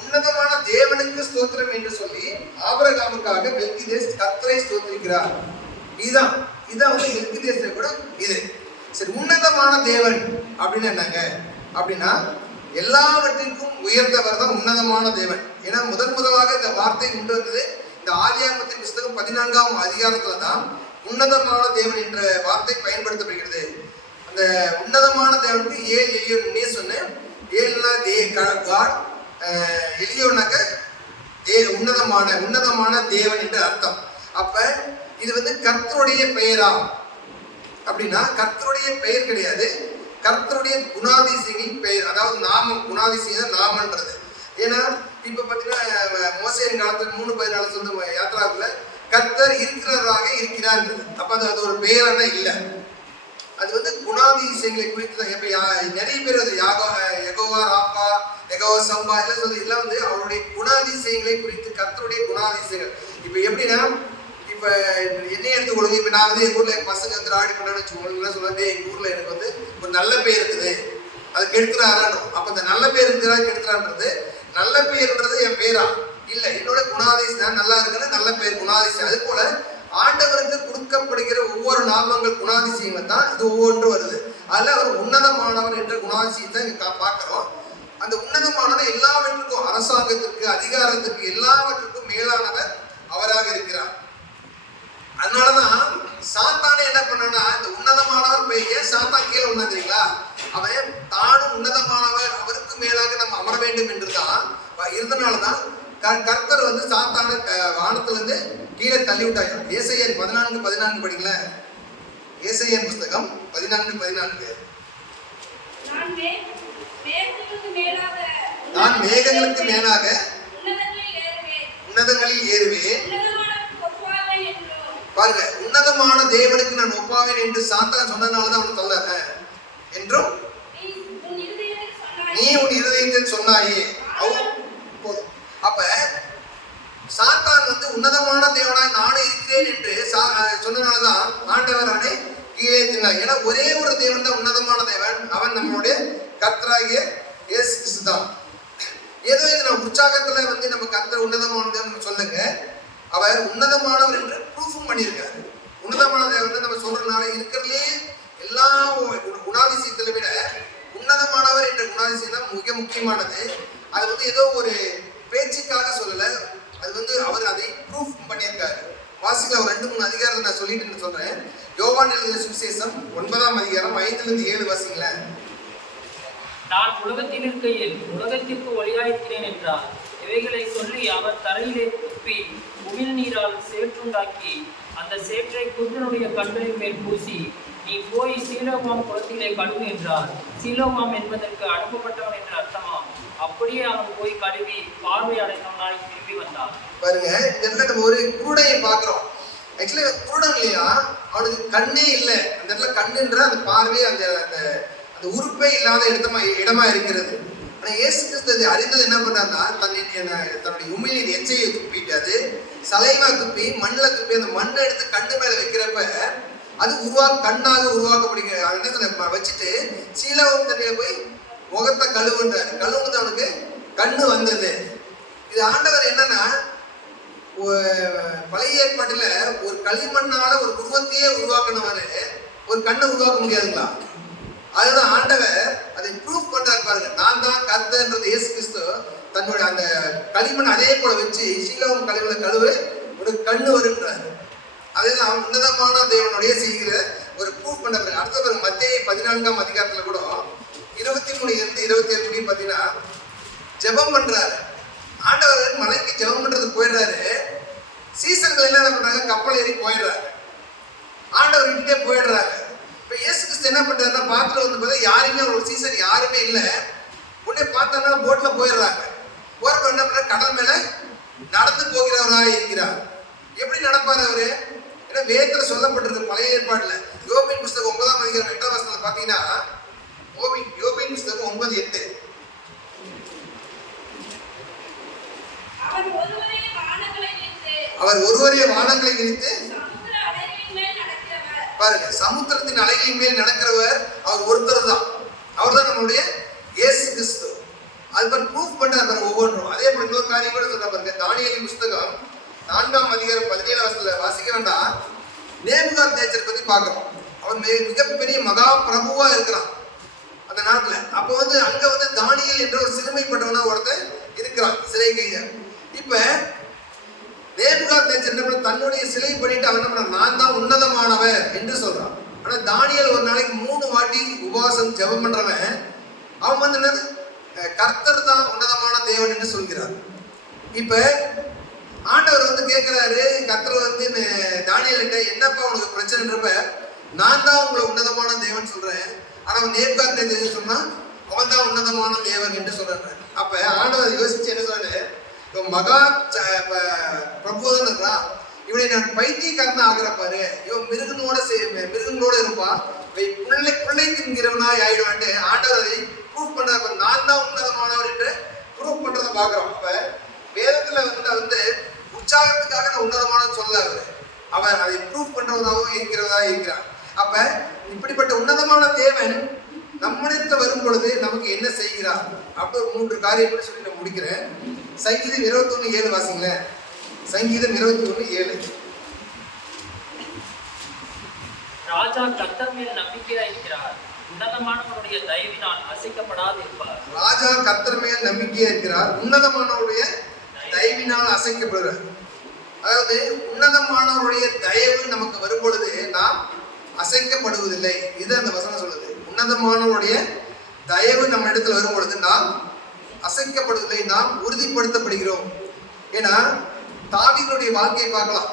உன்னதமான தேவனுக்கு ஸ்தோத்திரம் என்று சொல்லி ஆபிரகாமுக்காக மெல்கிசேதேக் கர்த்தரை ஸ்தோத்திரிக்கிறார். இதான் வந்து மெல்கிசேதேக் கூட இது. சரி, உன்னதமான தேவன் அப்படின்னு என்னங்க அப்படின்னா எல்லாவற்றிற்கும் உயர்ந்தவர் தான் உன்னதமான தேவன். ஏன்னா முதலாக இந்த வார்த்தை கொண்டு வந்தது இந்த ஆதியாகமத்தின் புஸ்தகம் 14ஆம் அதிகாரத்துல தான் உன்னதமான தேவன் என்ற வார்த்தை பயன்படுத்தப்படுகிறது. அந்த உன்னதமான தேவனுக்கு ஏல் எலியோன்னே சொன்னேன். ஏல்னா காட், எலியோனாக்க உன்னதமான தேவன் என்று அர்த்தம். அப்ப இது வந்து கர்த்தருடைய பெயரா அப்படின்னா கர்த்தருடைய பெயர் கிடையாது, கர்த்தருடைய குணாதிசயங்களின் பெயர். அதாவது நாமம், குணாதிசயம் நாமன்றது. ஏன்னா இப்ப பாத்தீங்கன்னா மோசேயின் காலத்துல 3:14 சொல்ற யாத்ராவுல கர்த்தர் இருக்கிறதாக இருக்கிறான்றது. அப்ப அது ஒரு பெயரான இல்லை, அது வந்து குணாதிசயங்களை குறித்து தான். இப்ப நிறைய பேர் வந்து யெகோவா ராப்பா, யெகோவா சம்பா எல்லாம் சொல்லி எல்லாம் வந்து அவருடைய குணாதிசயங்களை குறித்து, கர்த்தருடைய குணாதிசயங்கள். இப்ப எப்படின்னா இப்ப என்னைய எடுத்துக்கொள்ளுங்க. இப்ப நான் வந்து எங்க ஊர்ல என் பசங்க வந்து ஆடி பண்ணான்னு வச்சுக்கோங்க, சொல்லுவாங்க எங்க ஊர்ல எனக்கு வந்து ஒரு நல்ல பேர் இருக்குது, அது கெடுத்துறாரான்றோம். அப்ப இந்த நல்ல பேர் இருக்குதா கெடுத்துறான்றது, நல்ல பேருன்றது என் பேரா இல்ல, என்னோட குணாதிசயம் நல்லா இருக்குன்னு நல்ல பேர் குணாதிசயம். அது போல ஆண்டவருக்கு கொடுக்கப்படுகிற ஒவ்வொரு நாமங்கள் குணாதிசயங்கள் தான் இது ஒவ்வொன்றும் வருது. அதுல அவர் உன்னதமானவர் என்ற குணாதிசயத்தை பார்க்கிறோம். அந்த உன்னதமானவர் எல்லாவற்றுக்கும், அரசாங்கத்திற்கு, அதிகாரத்திற்கு, எல்லாவற்றுக்கும் மேலானவர் அவராக இருக்கிறார். அதனாலதான் சாத்தானே என்ன பண்ணா, இந்த உன்னதமானவர் பெயர் சாத்தான் கீழே உணர்ந்தீங்களா, அவன் தானும் உன்னதமானவர், அவருக்கு மேலாக நம்ம அமர வேண்டும் என்றுதான் இருந்தனாலதான் கர்த்தர் வந்து சாத்தான வானத்துல இருந்து கீழே தள்ளி விட்டாங்க. ஏசாயா 14:14 படிக்கல. ஏசாயா புஸ்தகம் 14:14. நான் மேகங்களுக்கு மேலாக உன்னதங்களில் ஏறுவேன். பாருங்க, உன்னதமான தேவனுக்கு நான் ஒப்பாவேன் என்று சாத்தான் சொன்னதுனாலதான் அவன் சொல்ல என்றும் நீ உன் இருதயத்தில் சொன்னாயே. அப்ப சாத்தான் வந்து உன்னதமான தேவனாய் நானே இருக்கிறேன் என்று சொன்னதுனாலதான் ஆண்டவரானே கீழே தின்னார். ஏன்னா ஒரே ஒரு தேவன் தான் உன்னதமான தேவன், அவன் நம்மளுடைய கர்த்தராகிய இயேசு கிறிஸ்து தான். ஏதோ இது நம்ம உற்சாகத்துல வந்து நம்ம கர்த்தர் உன்னதமான தேவன் சொல்லுங்க, அவர் உன்னதமானவர் என்று ப்ரூஃபும் பண்ணியிருக்காரு. உன்னதமான தேவன் நம்ம சொல்றதுனால இருக்கிறதுலே எல்லா குணாதிசயத்தை விட உன்னதமானவர் என்ற குணாதிசயம் தான் மிக முக்கியமானது. அது வந்து ஏதோ ஒரு பேச்சுக்காக சொல்லல, அது வந்து அவர் அதை ப்ரூஃப் பண்ணியிருக்காரு. வாசிக்கல ஒரு 2-3 அதிகாரத்தை நான் சொல்லிட்டு சொல்றேன். யோவான் எழுதின சுவிசேஷம் 9ஆம் அதிகாரம் 5-7 வாசிங்களேன். நான் உலகத்தில் இருக்கையில் உலகத்திற்கு ஒளியாயிருக்கிறேன் என்றார். இவைகளை சொல்லி அவர் தரையிலே துப்பி உமிழ் நீரால் சேற்றுண்டாக்கி அந்த சேற்றை குருடனுடைய கண்களின் மேல் பூசி, நீ போய் சீலோவாம் குளத்திலே கழுவு என்றார். சீலோவாம் என்பதற்கு அனுப்பப்பட்டவன் என்று அர்த்தமாம். அப்படியே அவன் போய் கழுவி பார்வை அடைந்தவனாய் திரும்பி வந்தான். பாருங்க, இந்த இடத்துல நம்ம ஒரு குருடையை பார்க்கிறோம். ஆக்சுவலி குருடன் இல்லையா, அவனுக்கு கண்ணே இல்லை. அந்த இடத்துல கண்ணுன்ற அந்த பார்வை, அந்த அந்த உறுப்பே இல்லாத இடமா இருக்கிறது. ஆனா இயேசு கிறிஸ்து அறிந்தது என்ன பண்ணார்னா, தன்னுடைய உமிழ்நீர் எச்சையை துப்பிட்டு அது சலைவா துப்பி மண்ணில் துப்பி அந்த மண்ணை எடுத்து கண்ணு மேல வைக்கிறப்ப அது கண்ணாக உருவாக்கப்படுகிறது. அது என்ன சொல்ல வச்சுட்டு சீலோவாம் தண்ணியில போய் முகத்தை கழுவுன்றாரு. கழுவுனது அவனுக்கு கண்ணு வந்தது. இது ஆண்டவர் என்னன்னா, பழைய ஏற்பாட்டுல ஒரு களிமண்ணால ஒரு உருவத்தையே உருவாக்கினவரு ஒரு கண்ணை உருவாக்க முடியாதுங்களா? அதுதான் ஆண்டவர் அதை ப்ரூஃப் பண்றாரு. பாருங்க, நான் தான் கர்த்தர்ன்றது இயேசு கிறிஸ்து தன்னுடைய அந்த களிமண் அதே போல வச்சு சீலோவாம் கழிவுல கழுவு ஒரு கண்ணு வருன்றாரு. அதுதான் உன்னதமான தேவனுடைய செய்கிற ஒரு ப்ரூஃப் பண்ண பிறகு அடுத்த பிறகு மத்தேயு 14ஆம் அதிகாரத்துல கூட 23-27 முடியும் பார்த்தீங்கன்னா ஜெபம் பண்றாரு. ஆண்டவர் மலைக்கு ஜெபம் பண்றதுக்கு போயிடுறாரு. சீசன்கள் எல்லாம் என்ன பண்றாங்க, கப்பல் ஏறி போயிடுறாரு. ஆண்டவர் கிட்டே போயிடுறாரு. இப்ப இயேசு கிறிஸ்து என்ன பண்றாருன்னா, பாத்துல வந்து பார்த்தா யாருமே ஒரு சீசன் யாருமே இல்லை. உடனே பார்த்தோன்னா போட்ல போயிடுறாங்க. போறப்ப என்ன பண்ண, கடல் மேல நடந்து போகிறவராக இருக்கிறார். எப்படி நடப்பார் அவரு? ஏன்னா வேதத்துல சொல்லப்பட்டிருக்கு பழைய ஏற்பாடுல யோபின் புஸ்தகம் 9ஆம் அதிகாரம் 8ஆம் வசனத்துல பாத்தீங்கன்னா, யோபின் புஸ்தகம் 9:8. அவர் ஒருவரே வானங்களை விரித்து பாருங்க, சமுத்திரத்தின் அலைகளின் மேல் நடக்கிறவர் அவர் ஒருத்தர் தான். அவர் தான் நம்மளுடைய இயேசு கிறிஸ்து. அது மாதிரி ப்ரூஃப் பண்றாரு ஒவ்வொன்றும். அதே போல இன்னொரு காரியம் கூட சொல்ற பாருங்க, தானியேலின் புஸ்தகம் 4ஆம் அதிகாரம் 17ஆம் வசனத்துல வாசிக்க வேண்டாம், நேபுகாத்நேச்சர் பத்தி பார்க்கிறோம். அவன் மிகப்பெரிய மகா பிரபுவா இருக்கிறான் அந்த நாட்டுல. அப்போ அங்க தானியேல் என்ற ஒரு சிறுமைப்பட்டவனா ஒருத்தன் இருக்கிறான், சிறை கைதியா. இப்ப நேபுகாத்நேச்சர் என்ன பண்ண, தன்னுடைய சிலை பண்ணிட்டு அவன் என்ன பண்ண, நான் தான் உன்னதமானவர் என்று சொல்றான். ஆனா தானியேல் ஒரு நாளைக்கு 3 வாட்டி உபவாசம் ஜெபம் பண்றவன், அவன் என்னது, கர்த்தர் தான் உன்னதமான தேவன் என்று சொல்கிறார். இப்ப ஆண்டவர் கேட்கிறாரு, கர்த்தர் தானியேல்கிட்ட, என்னப்பா உனக்கு பிரச்சனைன்றப்ப, நான் தான் உங்களை உன்னதமான தேவன் சொல்றேன். ஆனா அவன் நேபுகாத்நேச்சர் சொன்னா அவன் தான் உன்னதமான தேவன் என்று சொல்றாரு. அப்ப ஆண்டவர் யோசிச்சு என்ன சொல்றாரு, இவன் மகா பிரபுதான் இருக்கிறான், இவனை நான் பைத்தியக்காரனா ஆகிறப்பாரு, இவன் மிருகங்களோட இருப்பான், பிள்ளை தின்கிறவனாய் ஆயிடுவான்ட்டு ஆண்டவர் அதை ப்ரூவ் பண்ற, நான் தான் உன்னதமானவர் என்று ப்ரூவ் பண்றதை பாக்குறோம். அப்ப வேதத்துல உற்சாகத்துக்காக நான் உன்னதமான சொல்ல அவர் அதை ப்ரூவ் பண்றதாகவும் இருக்கிறார். அப்ப இப்படிப்பட்ட உன்னதமான தேவன் நம்மிடத்துல வரும் பொழுது நமக்கு என்ன செய்கிறார் அப்படி 3 காரியங்கள் சொல்லி நான் முடிக்கிறேன். சங்கீதம் 21:7 வாசிங்களேன். சங்கீதம் 21:7. ராஜா கர்த்தர் மேல் நம்பிக்கையா இருக்கிறார், உன்னதமானவருடைய தயவினால் அசைக்கப்படாது இருப்பார். ராஜா கர்த்தர் மேல் நம்பிக்கையா இருக்கிறார், உன்னதமானவருடைய தயவினால் அசைக்கப்படுகிறார். அதாவது உன்னதமானவருடைய தயவு நமக்கு வரும் பொழுது நாம் அசைக்கப்படுவதில்லை. இது அந்த வசனம் சொல்லுது. உன்னதமானவருடைய தயவு நம்ம இடத்துல வரும் பொழுது நாம் அசைக்கப்படுவதில்லை, நாம் உறுதிப்படுத்தப்படுகிறோம். ஏன்னா தாவீதுடைய வாழ்க்கையை பார்க்கலாம்.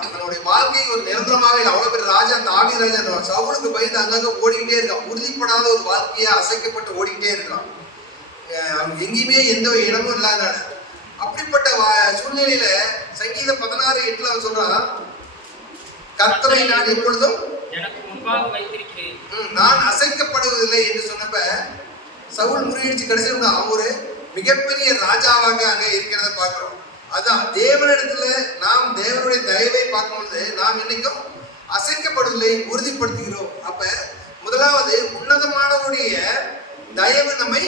அவனுடைய வாழ்க்கை ஒரு நிரந்தரமாக இல்லை. அவ்வளவு பெரிய ராஜா, தாவீது ராஜா, சவுலுக்கு பயந்து அங்கங்க ஓடிக்கிட்டே இருக்கான். உறுதிப்படாத ஒரு வாழ்க்கையா அசைக்கப்பட்டு ஓடிக்கிட்டே இருக்கான். அவனுக்கு எங்கேயுமே எந்த இடமும் இல்லாத அப்படிப்பட்ட சூழ்நிலையில சங்கீதம் 16:8 அவன் சொல்றான், கர்த்தரை நான் எப்பொழுதும் எனக்கு முன்பாக வைத்திருக்கிறேன், நான் அசைக்கப்படுவதில்லை என்று சொன்னப்ப சவுல் முறியடிச்சு கடைசியில் அவன் ஒரு மிகப்பெரிய ராஜாவாக அங்க இருக்கிறத பார்க்கிறோம். அதான் தேவனிடத்துல நாம் தேவனுடைய தயவை பார்க்கும்போது நாம் என்னைக்கும் அசைக்கப்படுவதில்லை, உறுதிப்படுத்துகிறோம். அப்ப முதலாவது உன்னதமானவருடைய தயவு நம்மை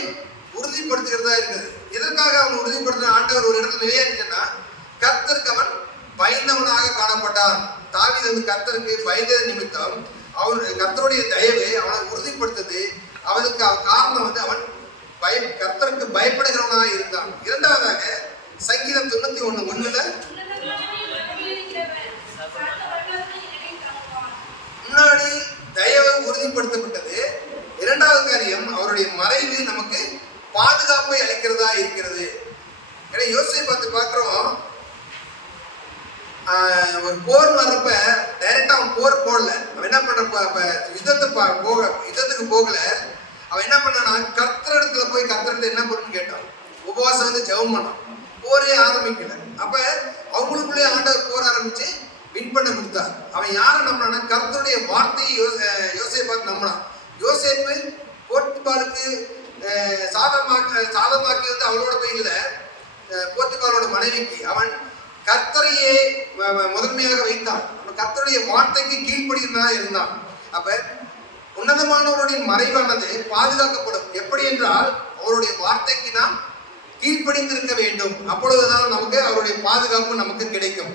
உறுதிப்படுத்துகிறதா இருக்குது. எதற்காக அவன் உறுதிப்படுத்துற, ஆண்டவர் ஒரு இடத்துல நிலையாச்சுன்னா கர்த்தருக்கு அவன் பயந்தவனாக காணப்பட்டான். தாவீது கர்த்தருக்கு பயந்தது நிமித்தம் அவன் கர்த்தருடைய தயவை அவனை உறுதிப்படுத்தது. அவனுக்கு காரணம் அவன் கர்த்தருக்கு பயப்படுகிறவனாக இருந்தான். இரண்டாவதாக சங்கீதம் 91:1 முன்னாடி தயவு உறுதிப்படுத்தப்பட்டது. இரண்டாவது காரியம் அவருடைய மறைவு நமக்கு பாதுகாப்பை அளிக்கிறதா இருக்கிறது. ஏன்னா யோசிச்சு பார்க்கிறோம், ஒரு போர் வர்றப்ப டைரக்டா அவன் போர் போடல. அவன் என்ன பண்றப்ப யுத்தத்துக்கு போகல. அவன் என்ன பண்ணானா, கர்த்தரிடத்துல போய் கர்த்தரிடத்துல என்ன பண்ணணும்னு கேட்டான். உபவாசம் ஜெபம் பண்ணான். போரே ஆரம்பிக்கல. அப்ப அவங்களுக்குள்ளே ஆண்டவர் போர் ஆரம்பிச்சு வின் பண்ண கொடுத்தார். அவன் யாரை நம்பினானா, கர்த்தருடைய வார்த்தையை யோசேப்பு நம்பினான். யோசேப்பு போர்த்துபாலுக்கு சாதமாக்கி அவளோட போய் இல்லை, போர்த்துபாலோட மனைவிக்கு அவன் கர்த்தரையே முதன்மையாக வைத்தான். கர்த்தருடைய வார்த்தைக்கு கீழ்ப்படுகிறதா இருந்தான். அப்ப உன்னதமானவருடைய மறைவானது பாதுகாக்கப்படும். எப்படி என்றால் அவருடைய வார்த்தைக்கு நாம் கீழ்ப்படிந்திருக்க வேண்டும். அப்பொழுதுதான் நமக்கு அவருடைய பாதுகாப்பு நமக்கு கிடைக்கும்.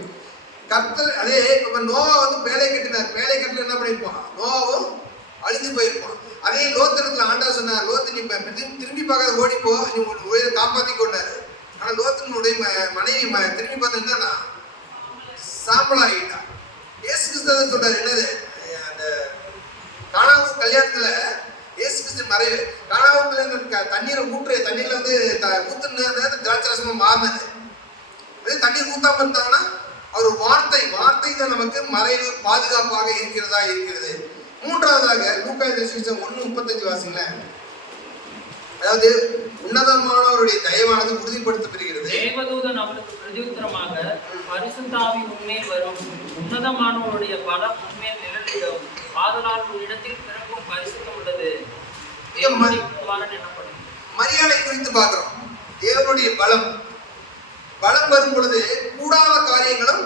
கர்த்தர் அதே இப்ப நோவா பேழை கட்டினார். பேழை கட்டில என்ன பண்ணிருப்பான், நோவாவும் அழிஞ்சு போயிருப்பான். அதே லோத்திரத்துல ஆண்டவர் சொன்னார், லோத்து நீ திரும்பி பார்க்காத ஓடிப்போ, நீ உயிரை காப்பாத்தி கொண்டாரு. ஆனா லோத்தினுடைய மனைவி திரும்பி பார்த்தா சாம்பலாகிட்டான். இயேசு கிறிஸ்து சொல்றாரு, என்னது அந்த கானாவூர் கல்யாணத்துல இயேசு கிறிஸ்து மறைவு, கானாவூர்ல தண்ணீரை தண்ணீர்ல ஊத்துன திராட்சரசமா மாறினது. தண்ணீர் ஊத்தாம இருந்தாங்கன்னா அவர் வார்த்தை தான் நமக்கு மறைவு பாதுகாப்பாக இருக்கிறது. மூன்றாவதாக லூக்கா 1:35 வாசிங்களேன். அதாவது உன்னதமானவருடைய தயவானது உறுதிப்படுத்தப்படுகிறது. தேவதூதன் அவளுக்கு பிரதியுத்தரமாக, பரிசுத்த ஆவி உன்மேல் வரும், உன்னதமானவருடைய பலம் உன்மேல் நிழலிடும், ஆதலால் உன்னிடத்தில் பிறக்கும் பரிசுத்தம் உள்ளது, தேவனுடைய குமாரன் எனப்படும். மரியாதை குறித்து பார்க்கிறோம். தேவனுடைய பலம் வரும் பொழுது கூடாத காரியங்களும்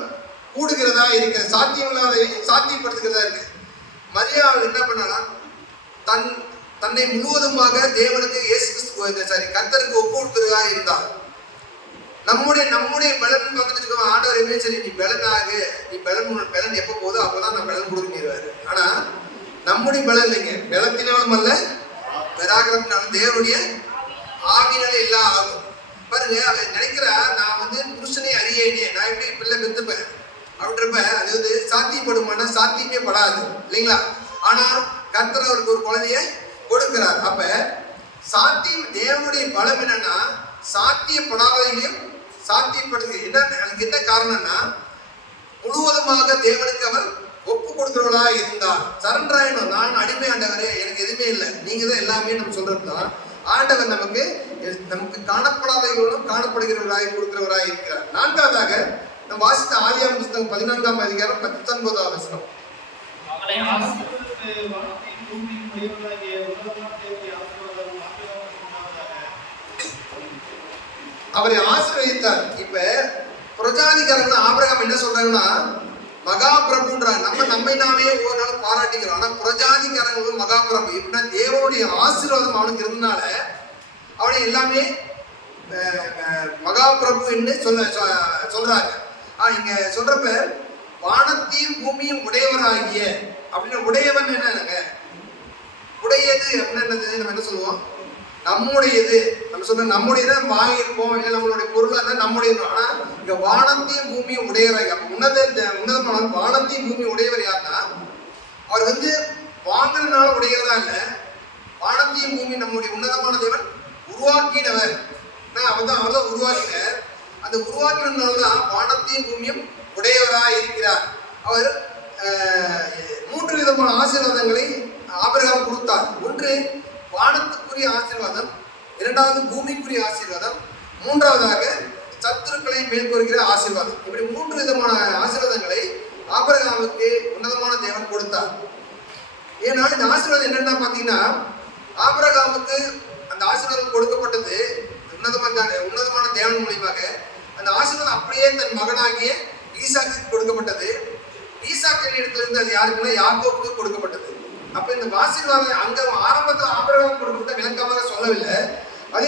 கூடுகிறதா இருக்கிறது, சாத்தியங்களாகவே சாத்தியப்படுத்துகிறதா இருக்கு. மரியாதை என்ன பண்ணலாம், தன்னை முழுவதுமாக தேவனுக்கு கர்த்தருக்கு ஒப்பு கொடுக்கிறதா இருந்தால், நம்முடைய பலன் பார்த்துட்டு ஆண்டவரையுமே சரி நீ பலனாகு, நீ பலன் எப்போ போதோ அப்போதான் நான் பலன் கொடுக்கிறாரு. ஆனா நம்முடைய பலன் இல்லைங்க, பலத்தினாலும் அல்ல பெறாகிறதுனாலும் தேவனுடைய ஆவினாலே எல்லாம் ஆகும். பாருங்க, அவன் நினைக்கிறா நான் புருஷனை அறியேனே, நான் எப்படி பிள்ளை பெற்றுப்பேன் அப்படின்றப்ப அது சாத்தியப்படுமானா சாத்தியமே படாது இல்லைங்களா? ஆனா கர்த்தர் அவருக்கு ஒரு குழந்தைய கொடுக்கிறார். அப்ப சாத்தியம் தேவனுடைய பலம் என்னன்னா சாத்தியப்படாததையும் சாத்தியப்படுது. அதுக்கு என்ன காரணம்னா முழுவதுமாக தேவனுக்கு அவர் ஒப்பு கொடுக்கிறவளா இருந்தார். சரண்டராயணும், நான் அடிமை ஆண்டவரே, எனக்கு எதுவுமே இல்லை, நீங்க தான் எல்லாமே நம்ம சொல்றதுதான். ஆண்டவர் நமக்கு காணப்படாதவர்களும் காணப்படுகிறவராய் கொடுக்கிறவராய் இருக்கிறார். நான்காவதாக நம்ம வாசித்த ஆதியாகமம் புத்தகம் 14ஆம் அதிகாரம் 19ஆம் வசனம். அவரை ஆசீர்வதித்தார். இப்ப பிரஜாதிகாரங்க ஆபிரகாம் என்ன சொல்றாங்கன்னா மகா பிரபுன்றாங்க. நம்மை நாமே ஒரு நாள் பாராட்டிக்கிறோம். ஆனா பிரஜாதிகாரங்களும் மகா பிரபு எப்படின்னா தேவனுடைய ஆசீர்வாதம் அவனுக்கு இருந்தனால அவனை எல்லாமே மகா பிரபுன்னு சொல்றாங்க. இங்க சொல்றப்ப வானத்தையும் பூமியும் உடையவராகிய அப்படின்னு உடையவன் என்னங்க, உடையது அப்படின்றது நம்ம என்ன சொல்லுவோம், நம்முடையது. நம்ம சொல்ற நம்முடையது நம்ம வாங்கியிருப்போம், இல்லை நம்மளுடைய பொருளாக இருந்தால் நம்முடையது. ஆனா இங்க வானத்தையும் பூமியும் உடையவராகி, அப்ப உன்னதமான வானத்தையும் பூமியும் உடையவர் யாருன்னா அவர் வாங்கினால உடையவரா இல்லை, வானத்தையும் பூமியும் நம்முடைய உன்னதமான தேவன் உருவாக்கினவர். அவர் தான் உருவாக்கினார். அந்த உருவாக்கினால்தான் வானத்தையும் பூமியும் உடையவராக இருக்கிறார். அவர் 3 விதமான ஆசீர்வாதங்களை ஆபிரகாம் கொடுத்தார். ஒன்று வானத்துக்குரிய ஆசீர்வாதம், இரண்டாவது பூமிக்குரிய ஆசீர்வாதம், மூன்றாவதாக சத்துருக்களை மேற்கொள்கிற ஆசீர்வாதம். இப்படி 3 விதமான ஆசீர்வாதங்களை ஆபிரகாமுக்கு உன்னதமான தேவன் கொடுத்தார். ஏன்னா இந்த ஆசீர்வாதம் என்னன்னா பாத்தீங்கன்னா ஆபிரகாமுக்கு அந்த ஆசீர்வாதம் கொடுக்கப்பட்டது உன்னதமான தேவன் மூலியமாக. அந்த ஆசீர்வாதம் அப்படியே தன் மகனாகிய ஈசாக்கு கொடுக்கப்பட்டது. ஈசாக்கின் இடத்துல இருந்து அது யாருக்குன்னா யாக்கோபுக்கு கொடுக்கப்பட்டது. அப்ப இந்த ஆசீர்வாதம் அங்க ஆரம்பத்தில் ஆபிரகாமுக்கு கொடுக்கப்பட்ட விளக்கமாக சொல்லவில்லை, அது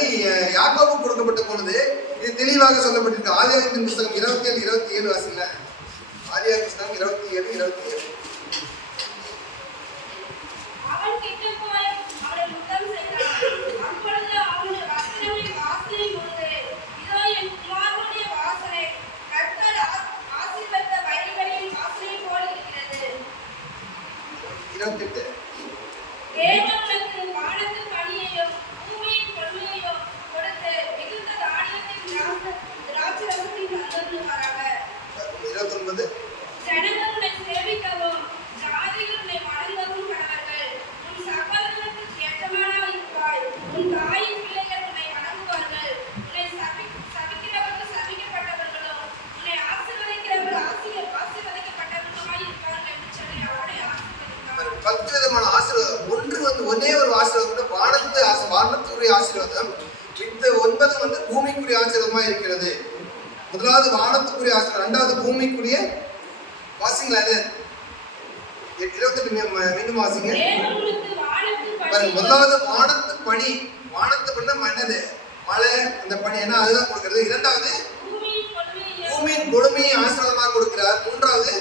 யாக்கோபுக்கு கொடுக்கப்பட்ட பொழுது இது தெளிவாக சொல்லப்பட்டிருக்கு. ஆதியாகமத்தின் புத்தகம் 27:27 வாசிங்கள. ஆதியாகம புத்தகம் 27:27. ஒரே ஒரு ஆசீர்வாதம் வானத்துக்குரிய ஆசீர்வாதம், இந்த 9 பூமிக்குரிய ஆசீர்வாதமா இருக்கிறது. முதலாவது வானத்துக்குரிய ஆசீர்வாதம், இரண்டாவது பூமிக்குரிய. வாசிங்களா இது 28 மீண்டும் வாசிங்க. முதலாவது வானத்து பனி, வானத்து பனினா என்னது, மழை, அந்த பனி என்ன அதுதான் கொடுக்கிறது. இரண்டாவது பூமியின் கொழுமையை ஆசீர்வாதமாக கொடுக்கிறார். மூன்றாவது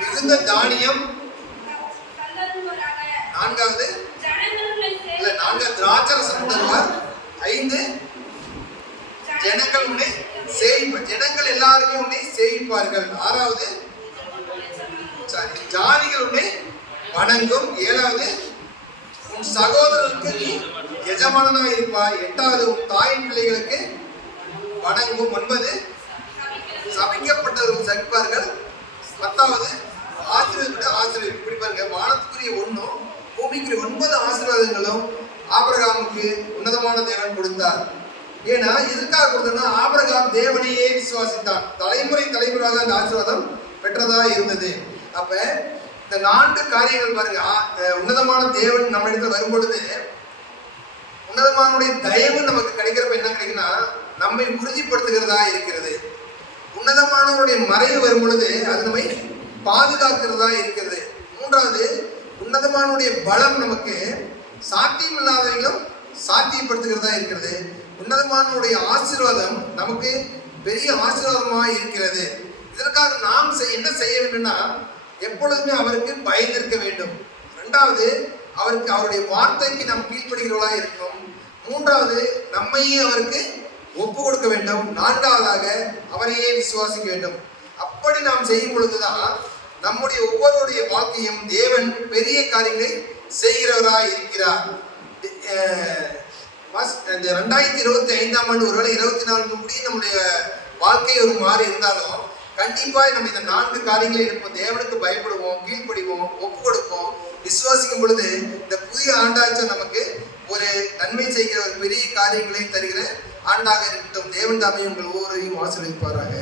மிகுந்த தானியம். நான்காவது திராட்சரசம் தருவார். 5 ஜனங்கள் எல்லாருமே உன்னை சேவிப்பார்கள். 6வது ஜாதிகள் உன்னை வணங்கும். 7வது உன் சகோதரருக்கு நீ எஜமானனாக இருப்பாய். 8வது உன் தாயின் பிள்ளைகளுக்கு வணங்கும். 9 சபிக்கப்பட்டவர்கள் சபிப்பார்கள். 10வது ஆசீர்வாதப்பட்ட ஆசீர்வாதம். இப்படி பாருங்க, வானத்துக்குரிய 1, பூமிக்குரிய 9 ஆசீர்வாதங்களும் ஆபிரகாமுக்கு உன்னதமான தேவன் கொடுத்தார். ஏன்னா எதற்காக கொடுத்தா ஆபிரகாம் தேவனையே விசுவாசித்தான். தலைமுறை தலைமுறையாக அந்த ஆசீர்வாதம் பெற்றதா இருந்தது. அப்ப இந்த 4 காரியங்கள் பாருங்க. உன்னதமான தேவன் நம்ம இடத்துல வரும்பொழுது உன்னதமானுடைய தயவு நமக்கு கிடைக்கிறப்ப என்ன கிடைக்குன்னா நம்மை உறுதிப்படுத்துகிறதா இருக்கிறது. உன்னதமானவருடைய மறைவு வரும் பொழுது அது நம்மை பாதுகாக்கிறதா இருக்கிறது. 3வது, உன்னதமானுடைய பலம் நமக்கு சாத்தியம் இல்லாதவங்களும் சாத்தியப்படுத்துகிறதா இருக்கிறது. உன்னதமானுடைய ஆசீர்வாதம் நமக்கு பெரிய ஆசீர்வாதமாக இருக்கிறது. இதற்காக நாம் என்ன செய்ய வேண்டும்னா எப்பொழுதுமே அவருக்கு பயந்திருக்க வேண்டும். 2வது, அவருடைய வார்த்தைக்கு நாம் கீழ்ப்படுகிறவர்களா இருக்கணும். 3வது, நம்மையே அவருக்கு ஒப்பு கொடுக்க வேண்டும். 4வதாக அவரையே விசுவாசிக்க வேண்டும். அப்படி நாம் செய்யும் பொழுதுதான் நம்முடைய ஒவ்வொருடைய வாழ்க்கையும் தேவன் பெரிய காரியங்களை செய்கிறவராய் இருக்கிறார். இந்த 2025ஆம் ஆண்டு ஒருவேளை 24 முடி நம்முடைய வாழ்க்கை ஒரு மாறி இருந்தாலும் கண்டிப்பாக நம்ம இந்த 4 காரியங்களை இருப்போம். தேவனுக்கு பயப்படுவோம், கீழ்ப்படிவோம், ஒப்பு கொடுப்போம். விசுவாசிக்கும் பொழுது இந்த புதிய ஆண்டாட்சி நமக்கு ஒரு நன்மை செய்கிற ஒரு பெரிய காரியங்களை தருகிற ஆண்டாக இருக்கட்டும். தேவன் தாமே உங்கள் ஒவ்வொருவரையும் ஆசீர்வதிப்பாராக.